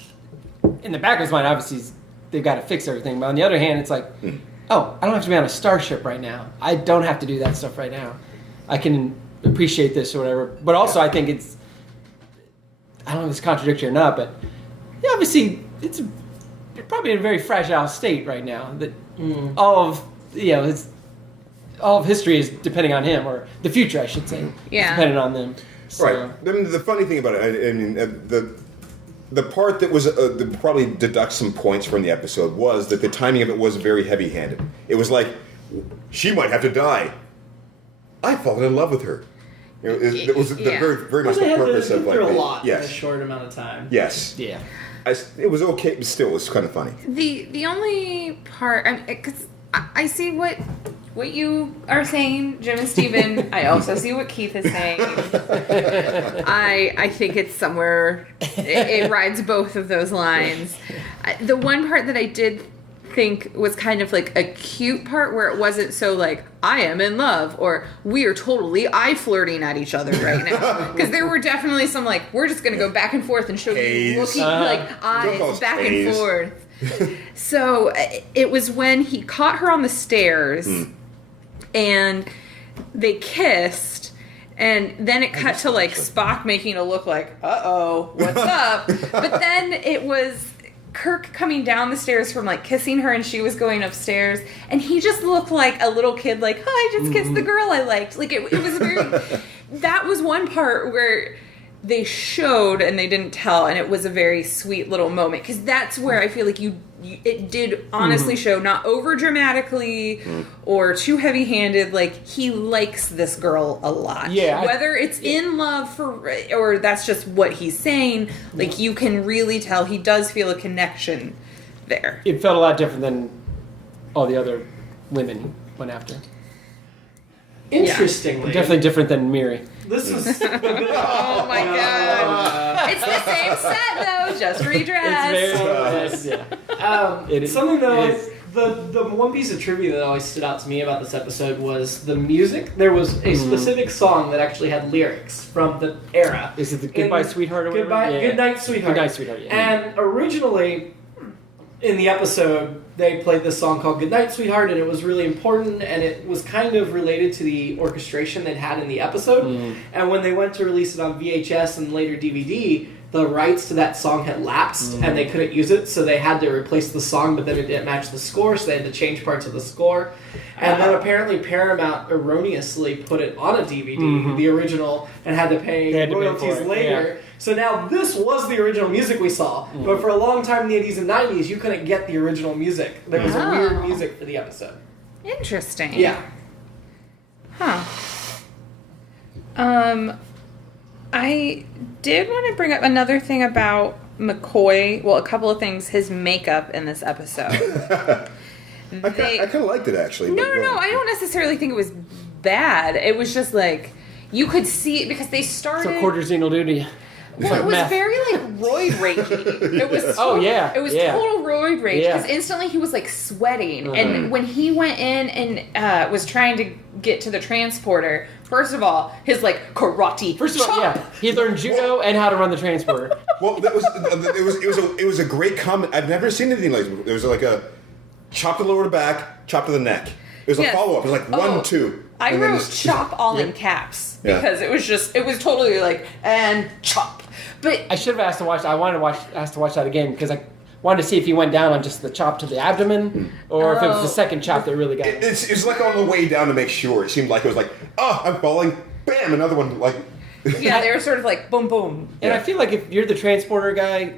in the back of his mind. Obviously, they've got to fix everything. But on the other hand, it's like, oh, I don't have to be on a starship right now. I don't have to do that stuff right now. I can appreciate this or whatever. But also, I think it's. I don't know if it's contradictory or not, but yeah, obviously, it's probably in a very fragile state right now. That all of all of history is depending on him, or the future, I should say, is Yeah. dependent on them. So, Right. The funny thing about it, I mean, the part that was that probably deducts some points from the episode was that the timing of it was very heavy-handed. It was like, she might have to die. I've fallen in love with her. It was the Yeah. very much They the had purpose to of through like, a lot in a yes, short amount of time. yes. yeah. It was okay, but still, it was kind of funny. The only part, because I see what what you are saying, Jim and Steven. I also see what Keith is saying. I think it's somewhere, it rides both of those lines. The one part that I did think was kind of like a cute part where it wasn't so like, I am in love, or we are totally flirting at each other right now. Because there were definitely some like, we're just going to go back and forth and show you looking like eyes back and forth. So it was when he caught her on the stairs and they kissed, and then it cut to like Spock making a look like, uh-oh, what's up? But then it was Kirk coming down the stairs from like kissing her, and she was going upstairs, and he just looked like a little kid, like, oh, I just kissed the girl I liked. Like it was very, that was one part where they showed and they didn't tell, and it was a very sweet little moment, because that's where I feel like it did honestly show, not over dramatically or too heavy handed, like he likes this girl a lot. Yeah, whether it's in love or that's just what he's saying, like you can really tell he does feel a connection there. It felt a lot different than all the other women he went after. Interestingly, definitely different than Miri. This is oh my god! It's the same set though, just redressed. It's very it is something though. The one piece of trivia that always stood out to me about this episode was the music. There was a specific song that actually had lyrics from the era. Is it the Goodbye Sweetheart or whatever? Good Night Sweetheart. Good Night Sweetheart. Yeah. And originally, in the episode, they played this song called Good Night Sweetheart, and it was really important, and it was kind of related to the orchestration they'd had in the episode. And when they went to release it on VHS and later DVD, the rights to that song had lapsed, and they couldn't use it, so they had to replace the song, but then it didn't match the score, so they had to change parts of the score. And then apparently Paramount erroneously put it on a DVD, the original, and had to pay royalties later. Yeah. So now this was the original music we saw, but for a long time in the 80s and 90s, you couldn't get the original music. There was a weird music for the episode. Interesting. Yeah. Huh. I did want to bring up another thing about McCoy. Well, a couple of things. His makeup in this episode. I kind of liked it, actually. No. I don't necessarily think it was bad. It was just like, you could see it because they started... So quarter zingle duty. Well, it was very like roid ragey. It was It was total roid rage because instantly he was like sweating, and when he went in and was trying to get to the transporter, first of all, his like karate. First of all, he learned judo and how to run the transporter. Well, it was a great comment. I've never seen anything like it. There was like a chop to the lower back, chop to the neck. It was a follow up. It was like 1, 2. I wrote chop all in caps because it was totally like, and chop. But I should have asked to watch. I wanted to watch that again because I wanted to see if he went down on just the chop to the abdomen or if it was the second chop that really got him. It's like on the way down to make sure. It seemed like it was like, oh, I'm falling. Bam, another one. Like, yeah, they were sort of like boom, boom. And I feel like if you're the transporter guy.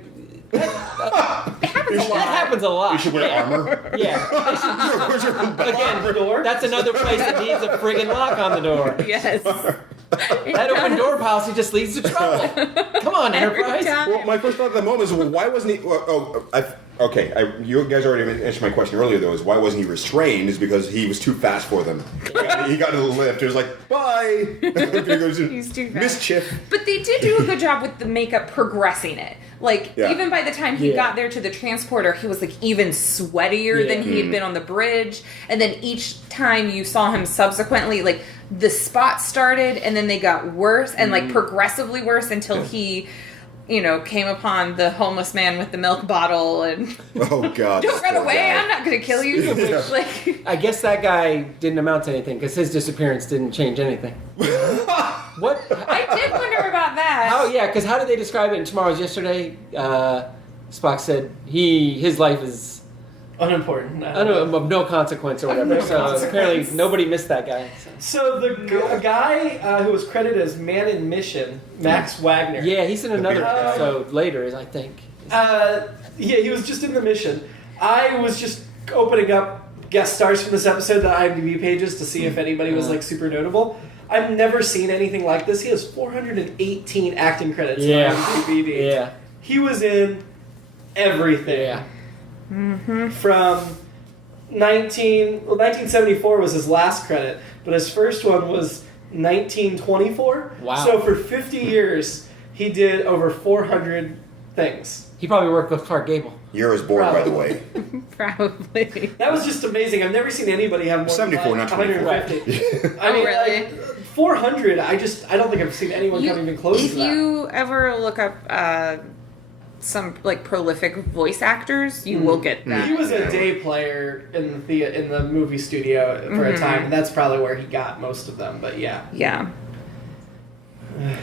It happens a lot. That happens a lot. You should wear armor. Yeah. Again, that's another place that needs a friggin' lock on the door. Yes. That open door policy just leads to trouble. Come on, Enterprise. Well, my first thought at the moment is, well, why wasn't he... you guys already answered my question earlier, though, is why wasn't he restrained? Is because he was too fast for them. He got to the lift. It was like, bye. He's too fast. Mischief. But they did do a good job with the makeup progressing it. Like, even by the time he got there to the transporter, he was, like, even sweatier than he had been on the bridge. And then each time you saw him subsequently, like, the spots started, and then they got worse, and, like, progressively worse until he... came upon the homeless man with the milk bottle and... Oh, God. Don't run away, I'm not going to kill you. Like, I guess that guy didn't amount to anything, because his disappearance didn't change anything. What? I did wonder about that. Oh, yeah, because how did they describe it in Tomorrow's Yesterday? Spock said his life is... unimportant. Of no consequence or whatever. So apparently nobody missed that guy. So the guy who was credited as Man in Mission, Max Wagner. Yeah, he's in another episode later, I think. He was just in the mission. I was just opening up guest stars from this episode, the IMDb pages, to see if anybody was like super notable. I've never seen anything like this. He has 418 acting credits on IMDb. Yeah. He was in everything. Yeah. From 1974 was his last credit, but his first one was 1924. Wow. So for 50 years, he did over 400 things. He probably worked with Clark Gable. Year was born, by the way. Probably. That was just amazing. I've never seen anybody have more 74, than not 24. 150. I mean, really? like, 400. I don't think I've seen anyone come even close to If that. you ever look up some like prolific voice actors, you will get that. He was a day player in the movie studio for a time, and that's probably where he got most of them. But yeah. Yeah.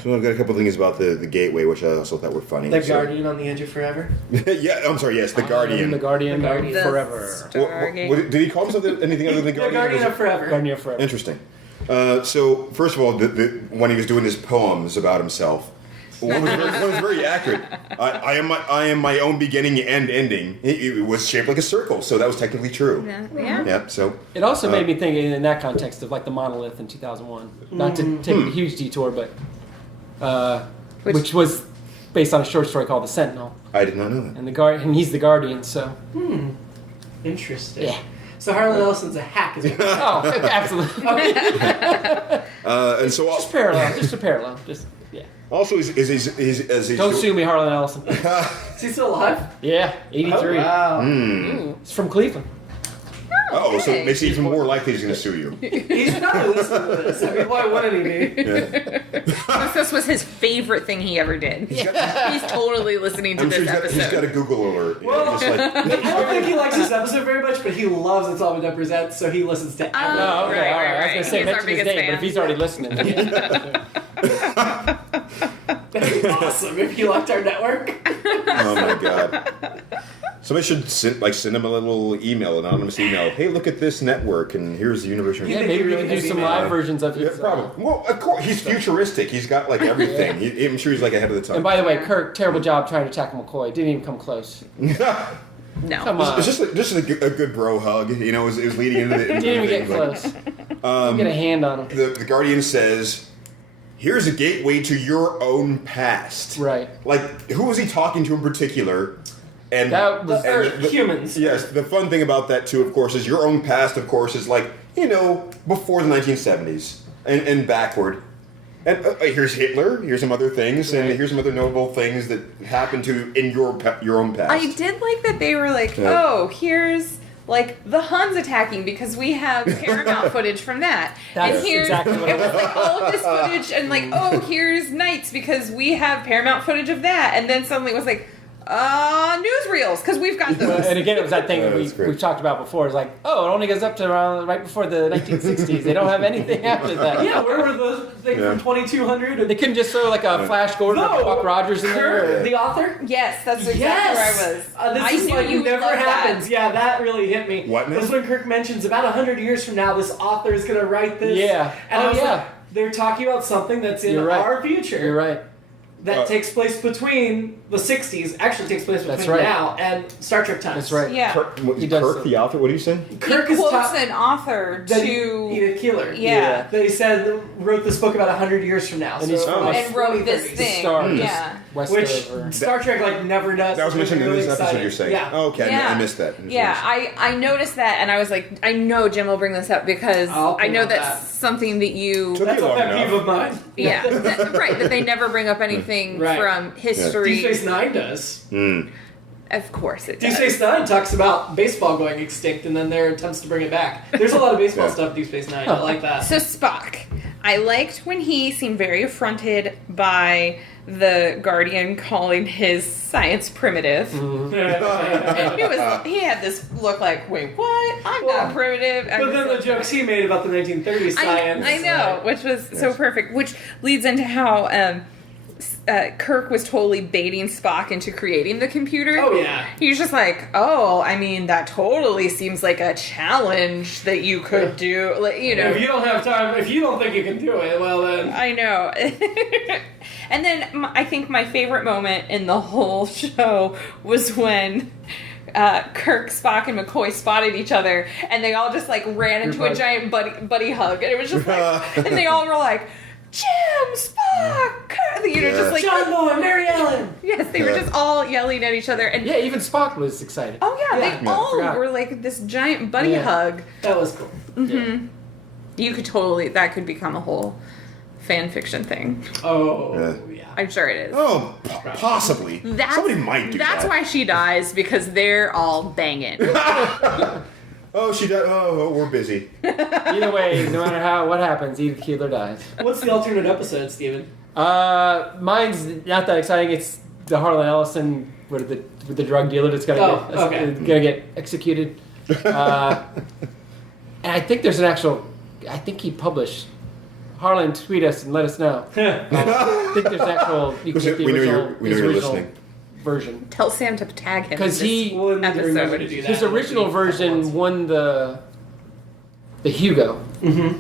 So I've got a couple things about the Gateway, which I also thought were funny. The Guardian on the Edge of Forever. Yeah, I'm sorry. Yes, the Guardian. The Guardian, The Guardian. forever. Stargate. Did he call himself anything other than the The Guardian? Guardian of Forever. Guardian of Forever. Interesting. So first of all, when he was doing his poems about himself, one was very accurate. I am my own beginning and ending. It was shaped like a circle, so that was technically true. Yeah. Yeah. So It also made me think in that context of like the monolith in 2001. Not to take a huge detour, but which was based on a short story called The Sentinel, I did not know that. and he's the Guardian. So Interesting. yeah. So Harlan Ellison's a hack, is Oh, absolutely. And so Just parallel. Just a parallel. Just yeah. also is Don't sue me, Harlan Ellison. Is he still alive? Yeah, 83. Oh, wow. It's from Cleveland. Oh, so Okay. it makes it even more likely he's going to sue you. He's probably listening to this. I mean, why wouldn't he be? Yeah. This was his favorite thing he ever did. He's totally listening to I'm sure this he's got a episode. Google alert. Well, just like, I don't think he likes this episode very much, but he loves It's All We Presents, so he listens to everything. Oh, okay, Right, all right. I was right. going to say He's our mention his biggest name, but if fan. he's already listening. That'd be awesome if he liked our network. oh my god. Somebody should send him a little email, anonymous email. Hey, look at this network, and here's the universe. Yeah, maybe we can do some live versions of Yeah, his. probably. Well, of course, he's futuristic. He's got like everything. I'm sure he's like ahead of the time. And by the way, Kirk, terrible job trying to tackle McCoy. Didn't even come close. No. Come on. It's just a good bro hug. You know, it was leading into the. Didn't even get close. Didn't get a hand on him. The Guardian says, "Here's a gateway to your own past." Right. Like, who was he talking to in particular? And That was- Humans. Yes, the fun thing about that too, of course, is your own past. Of course, is like before the 1970s and backward. And here's Hitler. Here's some other things, and here's some other notable things that happened in your own past. I did like that they were like, Yeah. oh, here's like the Huns attacking because we have Paramount footage from that. That's and here's exactly what it it was was. like all of this footage and like, oh, here's Knights because we have Paramount footage of that. And then suddenly it was like, newsreels because we've got those. And again, it was that thing Yeah, that that's great. we've talked about before. It's like, oh, it only goes up to around right before the 1960s. They don't have anything after that. Yeah, where were those things Yeah. from 2200? They couldn't just throw like a Flash Gordon or Buck Rogers in Kirk, there. the author? Yes, that's exactly Yes! where I was. This I is knew like you would never love happens. that. Yeah, that really hit me. What now? This is when Kirk mentions about 100 years from now, this author is going to write this. Yeah. And I Oh, was yeah. like, they're talking about something that's in You're right. our future. You're right. That takes place between the 60s, actually takes place between That's right. now and Star Trek times. That's right. Yeah. He does Kirk, so. the author. What do you say? Kirk he is quotes an author that to Edith Keeler. Yeah. They said wrote this book about 100 years from now. And so he's from from- like and wrote this 2030s. thing. Star, Yeah. just west Which of. Star Trek like never does. That was so mentioned in really this episode. exciting. You're saying? Yeah. Oh, okay, Yeah. I missed that. Yeah, I noticed that and I was like, I know Jim will bring this up because I'll I know bring up that's that. something that you Took That's you a long pet peeve enough. of mine. yeah, right, that they never bring up anything Right. from Deep history. Space Nine does. Of course it Deep does. Space Nine talks about baseball going extinct and then their attempts to bring it back. There's a lot of baseball Yeah. stuff in Deep Space Nine. I like that. So Spock, I liked when he seemed very affronted by the Guardian calling his science primitive. And he had this look like, wait, what? I'm Well, not primitive. But then the jokes he made about the 1930s science. I know, which was so perfect. Which leads into how Kirk was totally baiting Spock into creating the computer. Oh, yeah. He's just like, oh, I mean, that totally seems like a challenge that you could do. Like, you know, If you don't have time, if you don't think you can do it, well then. I know. And then I think my favorite moment in the whole show was when Kirk, Spock, and McCoy spotted each other, and they all just like ran into a giant buddy hug, and it was just like, and they all were like, Jim, Spock, just like John Boy, Mary Ellen. Yes, they were just all yelling at each other, and Yeah, even Spock was excited. oh yeah, they I all forgot. were like this giant buddy Yeah. hug. That was cool. Mm-hmm. You could totally that could become a whole fan fiction thing. Oh, yeah. I'm sure it is. Oh, possibly. Somebody might do that. That's why she dies, because they're all banging. Oh, she died. Oh, we're busy. Either way, no matter what happens, Edith Keeler dies. What's the alternate episode, Steven? Mine's not that exciting. It's the Harlan Ellison with the drug dealer that's gonna get executed. And I think there's an actual. I think he published. Harlan, tweet us and let us know. I think there's an actual. You can get the We know original, you're his original listening. version. Tell Sam to tag him. Because We'll need to remember to do that. his original version won the Hugo,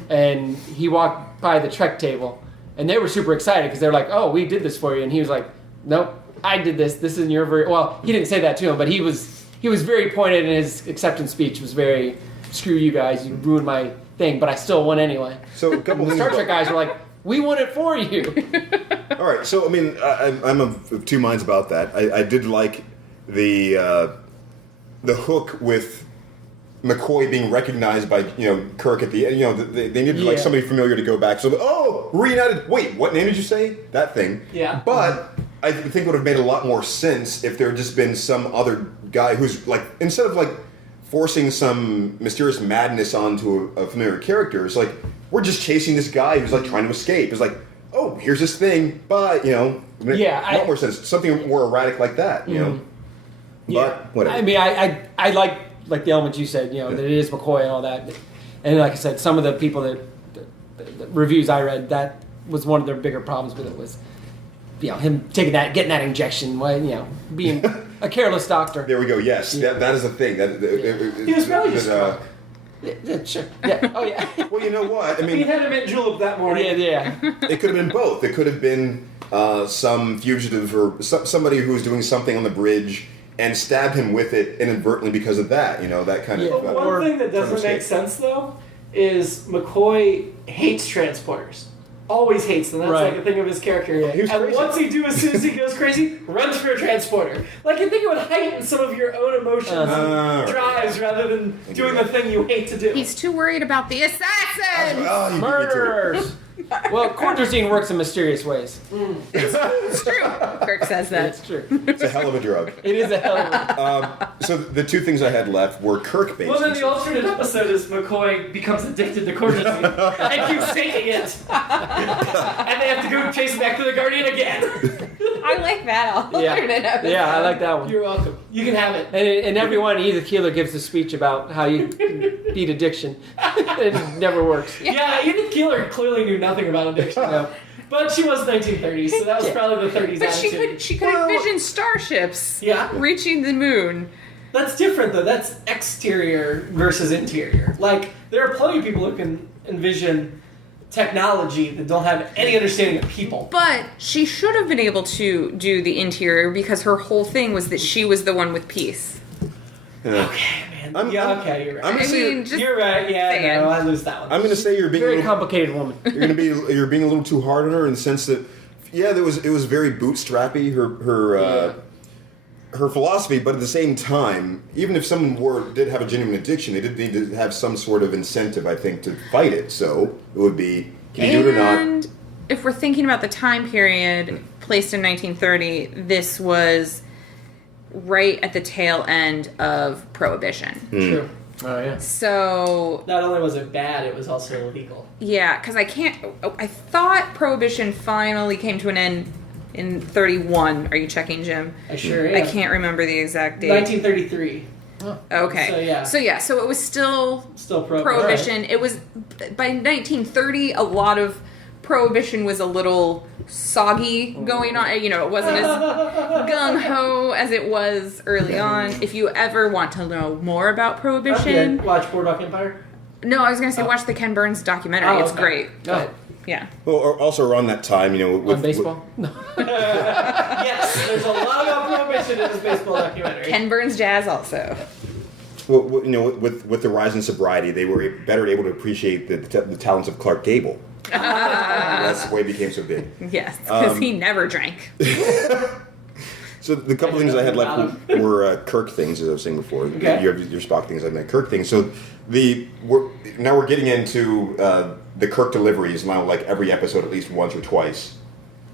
and he walked by the Trek table, and they were super excited because they're like, "Oh, we did this for you," and he was like, "Nope, I did this. This isn't your version." Well, he didn't say that to him, but he was very pointed, and his acceptance speech was very, "Screw you guys, you ruined my thing, but I still won anyway." So a couple The things. Star Trek guys were like, "We won it for you." All right, so I mean, I'm of two minds about that. I did like the hook with McCoy being recognized by Kirk at the end. They needed like somebody familiar to go back. So reunited. Wait, what name did you say? That thing. Yeah. But I think it would have made a lot more sense if there had just been some other guy who's like, instead of like forcing some mysterious madness onto a familiar character, it's like we're just chasing this guy who's like trying to escape. It's like, oh, here's this thing, but a lot more sense. Something more erratic like that, But whatever. I mean, I like the elements you said, that it is McCoy and all that. And like I said, some of the people the reviews I read, that was one of their bigger problems with it was, him getting that injection, being a careless doctor. There we go. Yes, that is a thing. He was probably just drunk. Yeah, sure. Yeah. Oh yeah. Well, you know what? I mean, He had a mint julep that morning. Yeah. it could have been both. It could have been some fugitive or somebody who was doing something on the bridge and stabbed him with it inadvertently because of that. That kind of. But one thing that doesn't make sense though is McCoy hates transporters. Always hates them. That's like a thing of his character. Yeah, he was and crazy. once as soon as he goes crazy, runs for a transporter. Like, you think it would heighten some of your own emotions and drives rather than doing the thing you hate to do. He's too worried about the assassin. Oh, you beat me to it. Murderers. Well, Cortazine works in mysterious ways. It's true. Kirk says that. That's true. It's a hell of a drug. It is a hell of a... So the two things I had left were Kirk-based. Well, then the alternate episode is McCoy becomes addicted to cortisone and keeps taking it. And they have to go chase him back to the Guardian again. I like that alternate episode. Yeah, I like that one. You're welcome. You can have it. And in every one, Edith Keeler gives a speech about how you beat addiction. It never works. Yeah, Edith Keeler clearly knew nothing about addiction. No. But she was 1930s, so that was probably the 30s But attitude. she could envision starships reaching the moon. That's different, though. That's exterior versus interior. Like, there are plenty of people who can envision technology that don't have any understanding of people. But she should have been able to do the interior because her whole thing was that she was the one with peace. Yeah. Okay, man. I'm- you're right. I'm gonna say You're right. Yeah, saying. no, I lose that one. I'm going to say you're being a Very little, complicated woman. you're being a little too hard on her in the sense that it was very bootstrappy her philosophy, but at the same time, even if someone did have a genuine addiction, they did need to have some sort of incentive, I think, to fight it. So it would be, can you do it or not? And if we're thinking about the time period placed in 1930, this was right at the tail end of Prohibition. True. Oh, yeah. So, Not only was it bad, it was also illegal. yeah, because I thought Prohibition finally came to an end in 31. Are you checking, Jim? I sure I am. can't remember the exact date. 1933. Okay. So, yeah. So it was still Still Prohibition. It was, by 1930, a lot of Prohibition was a little soggy going on. It wasn't as gung-ho as it was early on. If you ever want to know more about Prohibition... Watch Boardwalk Empire. No, I was going to say watch the Ken Burns documentary. It's okay. great. But, yeah. Well, also around that time, On baseball? No. Yes, there's a lot about Prohibition in this baseball documentary. Ken Burns Jazz also. with the rise in sobriety, they were better able to appreciate the talents of Clark Gable. That's why he became so big. Yes, because he never drank. So the couple things I had left were Kirk things, as I was saying before. Okay. You have your Spock things and the Kirk things. So now we're getting into the Kirk deliveries now, like every episode at least once or twice.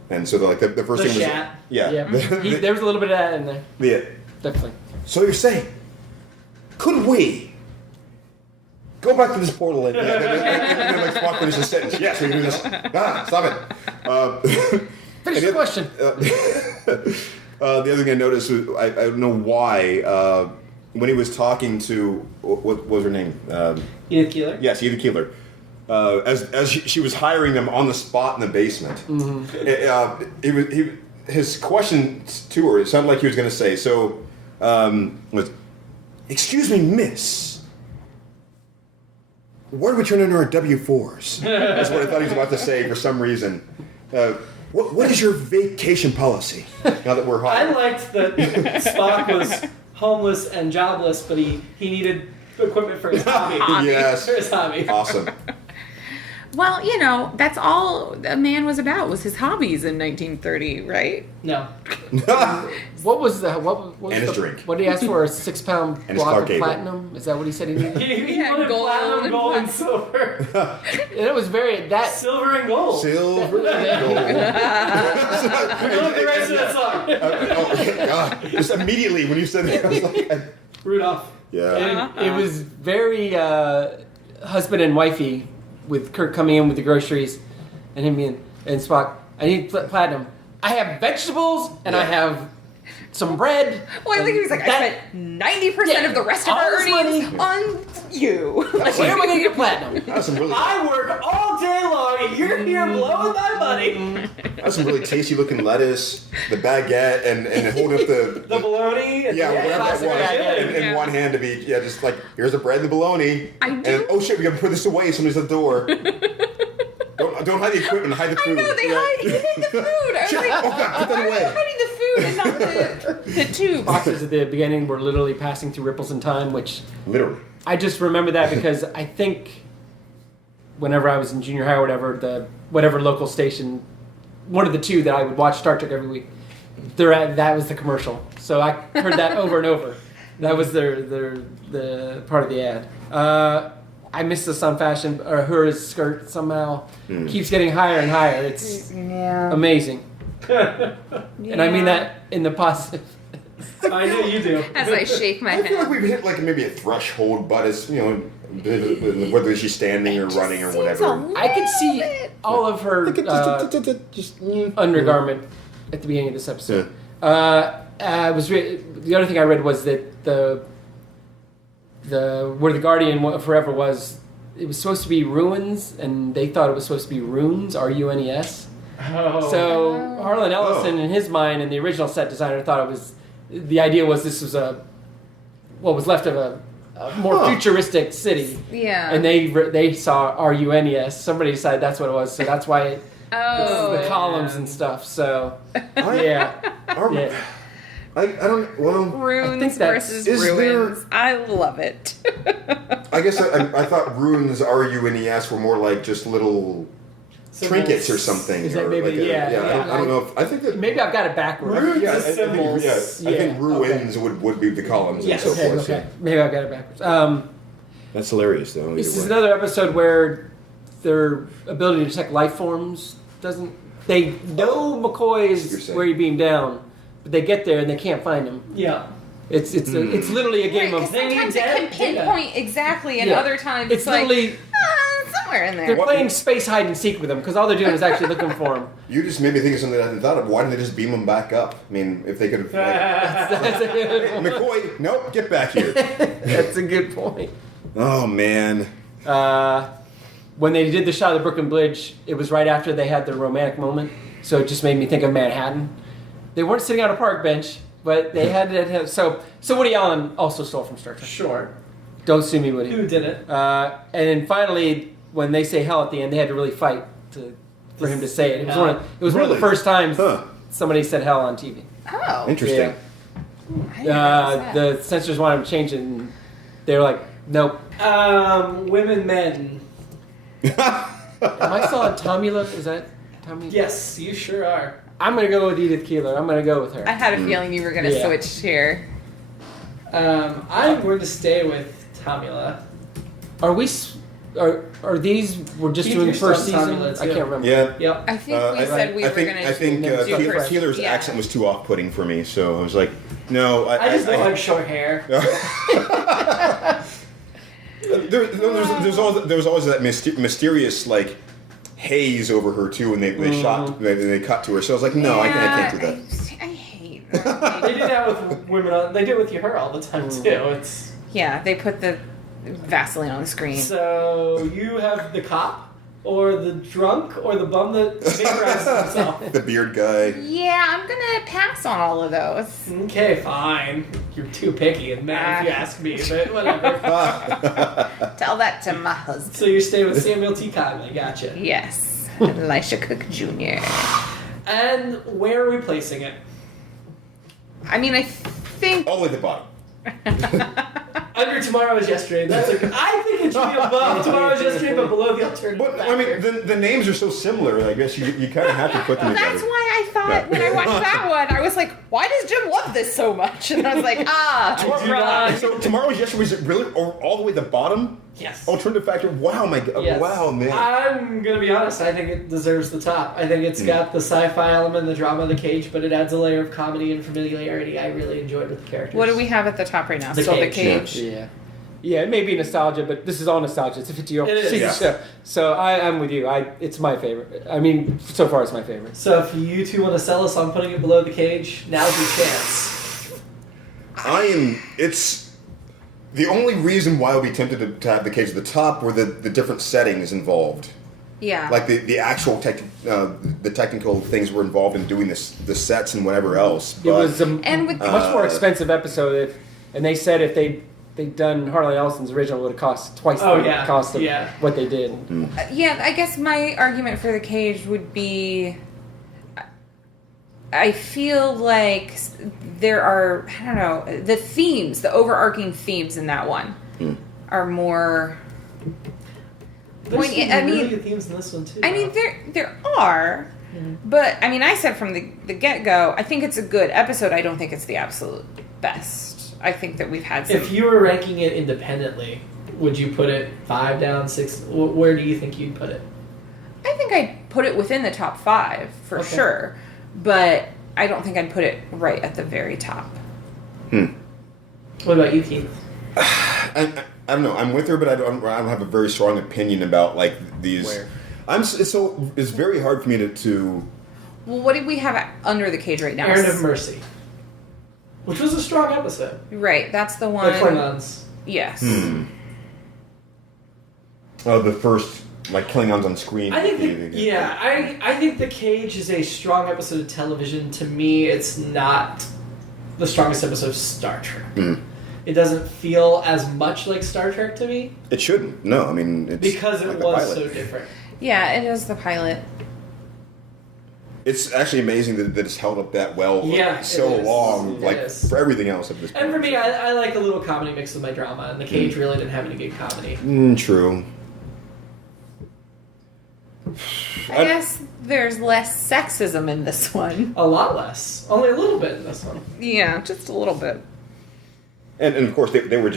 And so the first thing shat. was yeah. There was a little bit of that in there. Yeah. Definitely. So you're saying, could we go back to this portal and like Spock finishes the sentence? Yes, we can do this. Stop it. Finish the question. The other thing I noticed was, I don't know why, when he was talking to, what was her name? Edith Keeler? Yes, Edith Keeler. As she was hiring them on the spot in the basement, his question to her, it sounded like he was going to say, was, excuse me, miss, where do we turn in our W-4s? That's what I thought he was about to say for some reason. What is your vacation policy? Now that we're I hired. liked that Spock was homeless and jobless, but he needed equipment for his hobby. Yes. For his hobby. Awesome. Well, that's all a man was about, was his hobbies in 1930, right? No. What was his drink. What did he ask for? A 6-pound And his block Clark of Gable. platinum? Is that what he said he needed? He Yeah, wanted gold platinum, and gold, and platinum. silver. And it was Silver and gold. Silver and gold. We love the rest of that song. Oh, God. Just immediately when you said that, I was like, Rudolph. yeah. And it was very husband and wifey, with Kirk coming in with the groceries and him being, and Spock, I need platinum. I have vegetables and I have some bread. Well, I think he was like, I spent 90% of the rest of all our this earnings money. on you. Like, where am I going to get platinum? That's some really, I work all day long and you're here blowing my money. that's some really tasty looking lettuce, the baguette, and holding up the The bologna. And yeah, whatever that classic was, baguette. in one hand to be just like, here's the bread and the bologna, I and do- oh shit, we gotta put this away. Somebody's at the door. Don't hide the equipment, hide the I food. know, they hid the food. I was Shit, like, oh God, put that why are away. you hiding the food and not the tube? Boxes at the beginning were literally passing through ripples in time, which Literally. I just remember that because I think whenever I was in junior high or whatever local station, one of the two that I would watch Star Trek every week, that was the commercial. So I heard that over and over. That was the part of the ad. I missed the sun fashion, or her skirt somehow keeps getting higher and higher. It's amazing. And I mean that in the positive. I know you do. As I shake my I feel like head. we've hit like maybe a threshold, but it's, whether she's standing or running or whatever. I could see all of her undergarment at the beginning of this episode. The other thing I read was that the where the Guardian Forever was, it was supposed to be ruins, and they thought it was supposed to be runes, R-U-N-E-S. Oh. So Harlan Ellison, in his mind, and the original set designer, thought it was. The idea was this was what was left of a more futuristic city. Yeah. And they saw R-U-N-E-S. Somebody decided that's what it was, so that's why it, the columns and stuff. So yeah. I don't. Well, Runes I think that's- versus is ruins. I love it. I guess I thought runes R-U-N-E-S were more like just little trinkets or something. Is that or maybe- like yeah. I don't know. I think that Maybe I've got it backwards. Runes yeah, is symbols. I think ruins would be the columns Yes. and so forth. Okay. Maybe I've got it backwards. That's hilarious, though. This is another episode where their ability to detect life forms doesn't. They know McCoy You're is saying. where he beamed down, but they get there and they can't find him. Yeah. It's literally a game Right, of. 'cause sometimes it can pinpoint exactly, and Yeah. other times It's like literally. somewhere in They're there. playing space hide and seek with him because all they're doing is actually looking for him. You just made me think of something I hadn't thought of. Why didn't they just beam them back up? I mean, if they could have. That's a good point. McCoy, nope, get back here. That's a good point. Oh, man. When they did the shot of the Brooklyn Bridge, it was right after they had their romantic moment, so it just made me think of Manhattan. They weren't sitting on a park bench, but they had to have. So Woody Allen also stole from Star Trek. Sure. Don't sue me, Woody. Who did it? And then finally, when they say hell at the end, they had to really fight for him to say it. It was one of one of Really? the first times Huh. somebody said hell on TV. Oh, Interesting. I didn't realize that. The censors wanted him to change it, and they were like, nope. Women, men. Am I still on Tomula? Is that Tomula? Yes, you sure are. I'm going to go with Edith Keeler. I'm going to go with her. I had a feeling you were going to switch here. I'm going to stay with Tomula. Are we... Are these... We're just Keith, doing you're first still on season? Tomula, I too. can't remember. Yeah. Yep. I think we said we were going to I think do first. Keeler's Yeah. accent was too off-putting for me, so I was like, no. I just don't like short hair. There's always that mysterious like haze over her too when they they cut to her. So I was like, no, I can't do that. I hate They do that with women. They do it with her all the time too. It's Yeah, they put the Vaseline on the screen. so you have the cop, or the drunk, or the bum that vaporizes himself. The beard guy. Yeah, I'm gonna pass on all of those. Okay, fine. You're too picky, and mad if you ask me, but whatever. Tell that to my husband. So you stay with Samuel T. Conley. Gotcha. Yes, Elisha Cook Jr. And where are we placing it? I mean, I think All the way at the bottom. Under Tomorrow Is Yesterday. That's I think it should be above Tomorrow Is Yesterday, but below the alternative. But I mean, the names are so similar. I guess you kind of have to put them together. that's why I thought when I watched that one, I was like, why does Jim love this so much? And I was like, wrong. So Tomorrow's Yesterday, was it really all the way at the bottom? Yes. Alternative factor. Wow, my God. Yes. Wow, man. I'm gonna be honest. I think it deserves the top. I think it's got the sci-fi element, the drama of the cage, but it adds a layer of comedy and familiarity. I really enjoyed with the characters. What do we have at the top right now? The Still Cage. the cage. Yeah. Yeah, it may be nostalgia, but this is all nostalgia. It's a 50-year-old It is. season show. So I'm with you. It's my favorite. I mean, so far it's my favorite. So if you two want to sell us on putting it below the cage, now's your chance. It's the only reason why I'll be tempted to have the cage at the top were the different settings involved. Yeah. Like the actual the technical things were involved in doing the sets and whatever else. But, It was a And with much more expensive episode, and they said if they'd done Harlan Ellison's original, it would have cost twice the cost of what they did. Yeah, I guess my argument for the cage would be I feel like there are, I don't know, the themes, the overarching themes in that one are more There's poignant. some I really mean, good themes in this one too. I mean, there are, but I mean, I said from the get-go, I think it's a good episode. I don't think it's the absolute best. I think that we've had some... If you were ranking it independently, would you put it 5 down, 6? Where do you think you'd put it? I think I'd put it within the top 5 for sure, but I don't think I'd put it right at the very top. What about you, Keith? I don't know. I'm with her, but I don't have a very strong opinion about like these. Where? It's very hard for me to. Well, what do we have under the cage right now? Errand of Mercy. Which was a strong episode. Right, that's the The one. Klingons. Yes. Oh, the first like Klingons on screen. I think I think The Cage is a strong episode of television. To me, it's not the strongest episode of Star Trek. It doesn't feel as much like Star Trek to me. It shouldn't. No, I mean it's Because it like the was pilot. so different. Yeah, it is the pilot. It's actually amazing that it's held up that well Yeah, so it is. long, It like is. for everything else at this point. And for me, I like a little comedy mixed with my drama, and The Cage really didn't have any good comedy. True. I guess there's less sexism in this one. A lot less. Only a little bit in this one. Yeah, just a little bit. And of course they were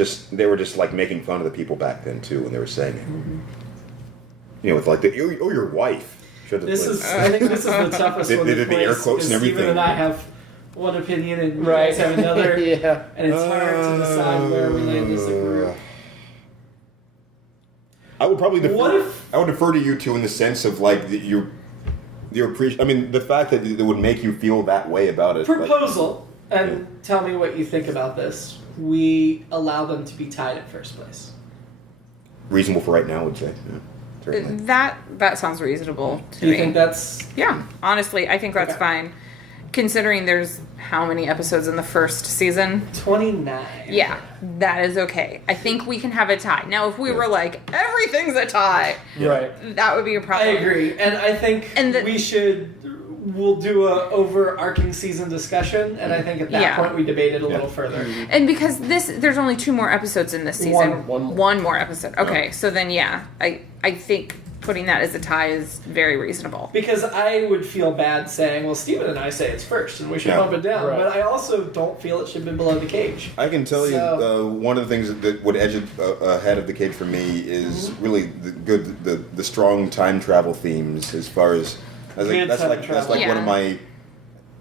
just like making fun of the people back then too when they were saying it. You know, with like your wife. I think this is the toughest They one. did the air quotes and everything. Steven and I have one opinion, and you Right. guys have another. Yeah. And it's hard to decide where we land as a group. I would probably defer. What if- I would defer to you two in the sense of like your appreciation. I mean, the fact that it would make you feel that way about it. like- Proposal, and tell me what you think about this. We allow them to be tied at first place. reasonable for right now, I would say. Yeah, certainly. That sounds reasonable to Do you me. think that's... Yeah, honestly, I think that's Okay. fine. Considering there's how many episodes in the first season? 29. Yeah, that is okay. I think we can have a tie. Now, if we were like, everything's a tie, Right. that would be a I problem. agree. And I think we'll do a overarching season discussion, and I think at that Yeah. point we debate it a little further. And because there's only 2 more episodes in this season. One more. One more episode. Okay, so then I think putting that as a tie is very reasonable. Because I would feel bad saying, well, Steven and I say it's first and we should bump it down. Right. But I also don't feel it should be below the cage. I can tell So- you one of the things that would edge it ahead of the cage for me is really the strong time travel themes. As far as Good that's time like travel. one of my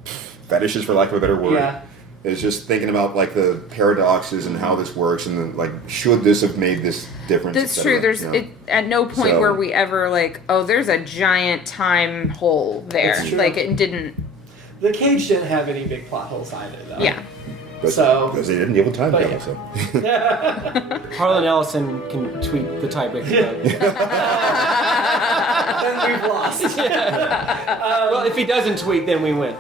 fetishes, for lack of a better word. Yeah. Is just thinking about like the paradoxes and how this works, and then, like, should this have made this difference? That's et cetera, true. There's you know? at no point So- where we ever like, oh, there's a giant time hole there. It's true. Like it didn't. The cage didn't have any big plot holes either, though. Yeah. So- because they didn't be able to time But travel. yeah. So Harlan Ellison can tweet the tiebreaker. Then we've lost. Well, if he doesn't tweet, then we win.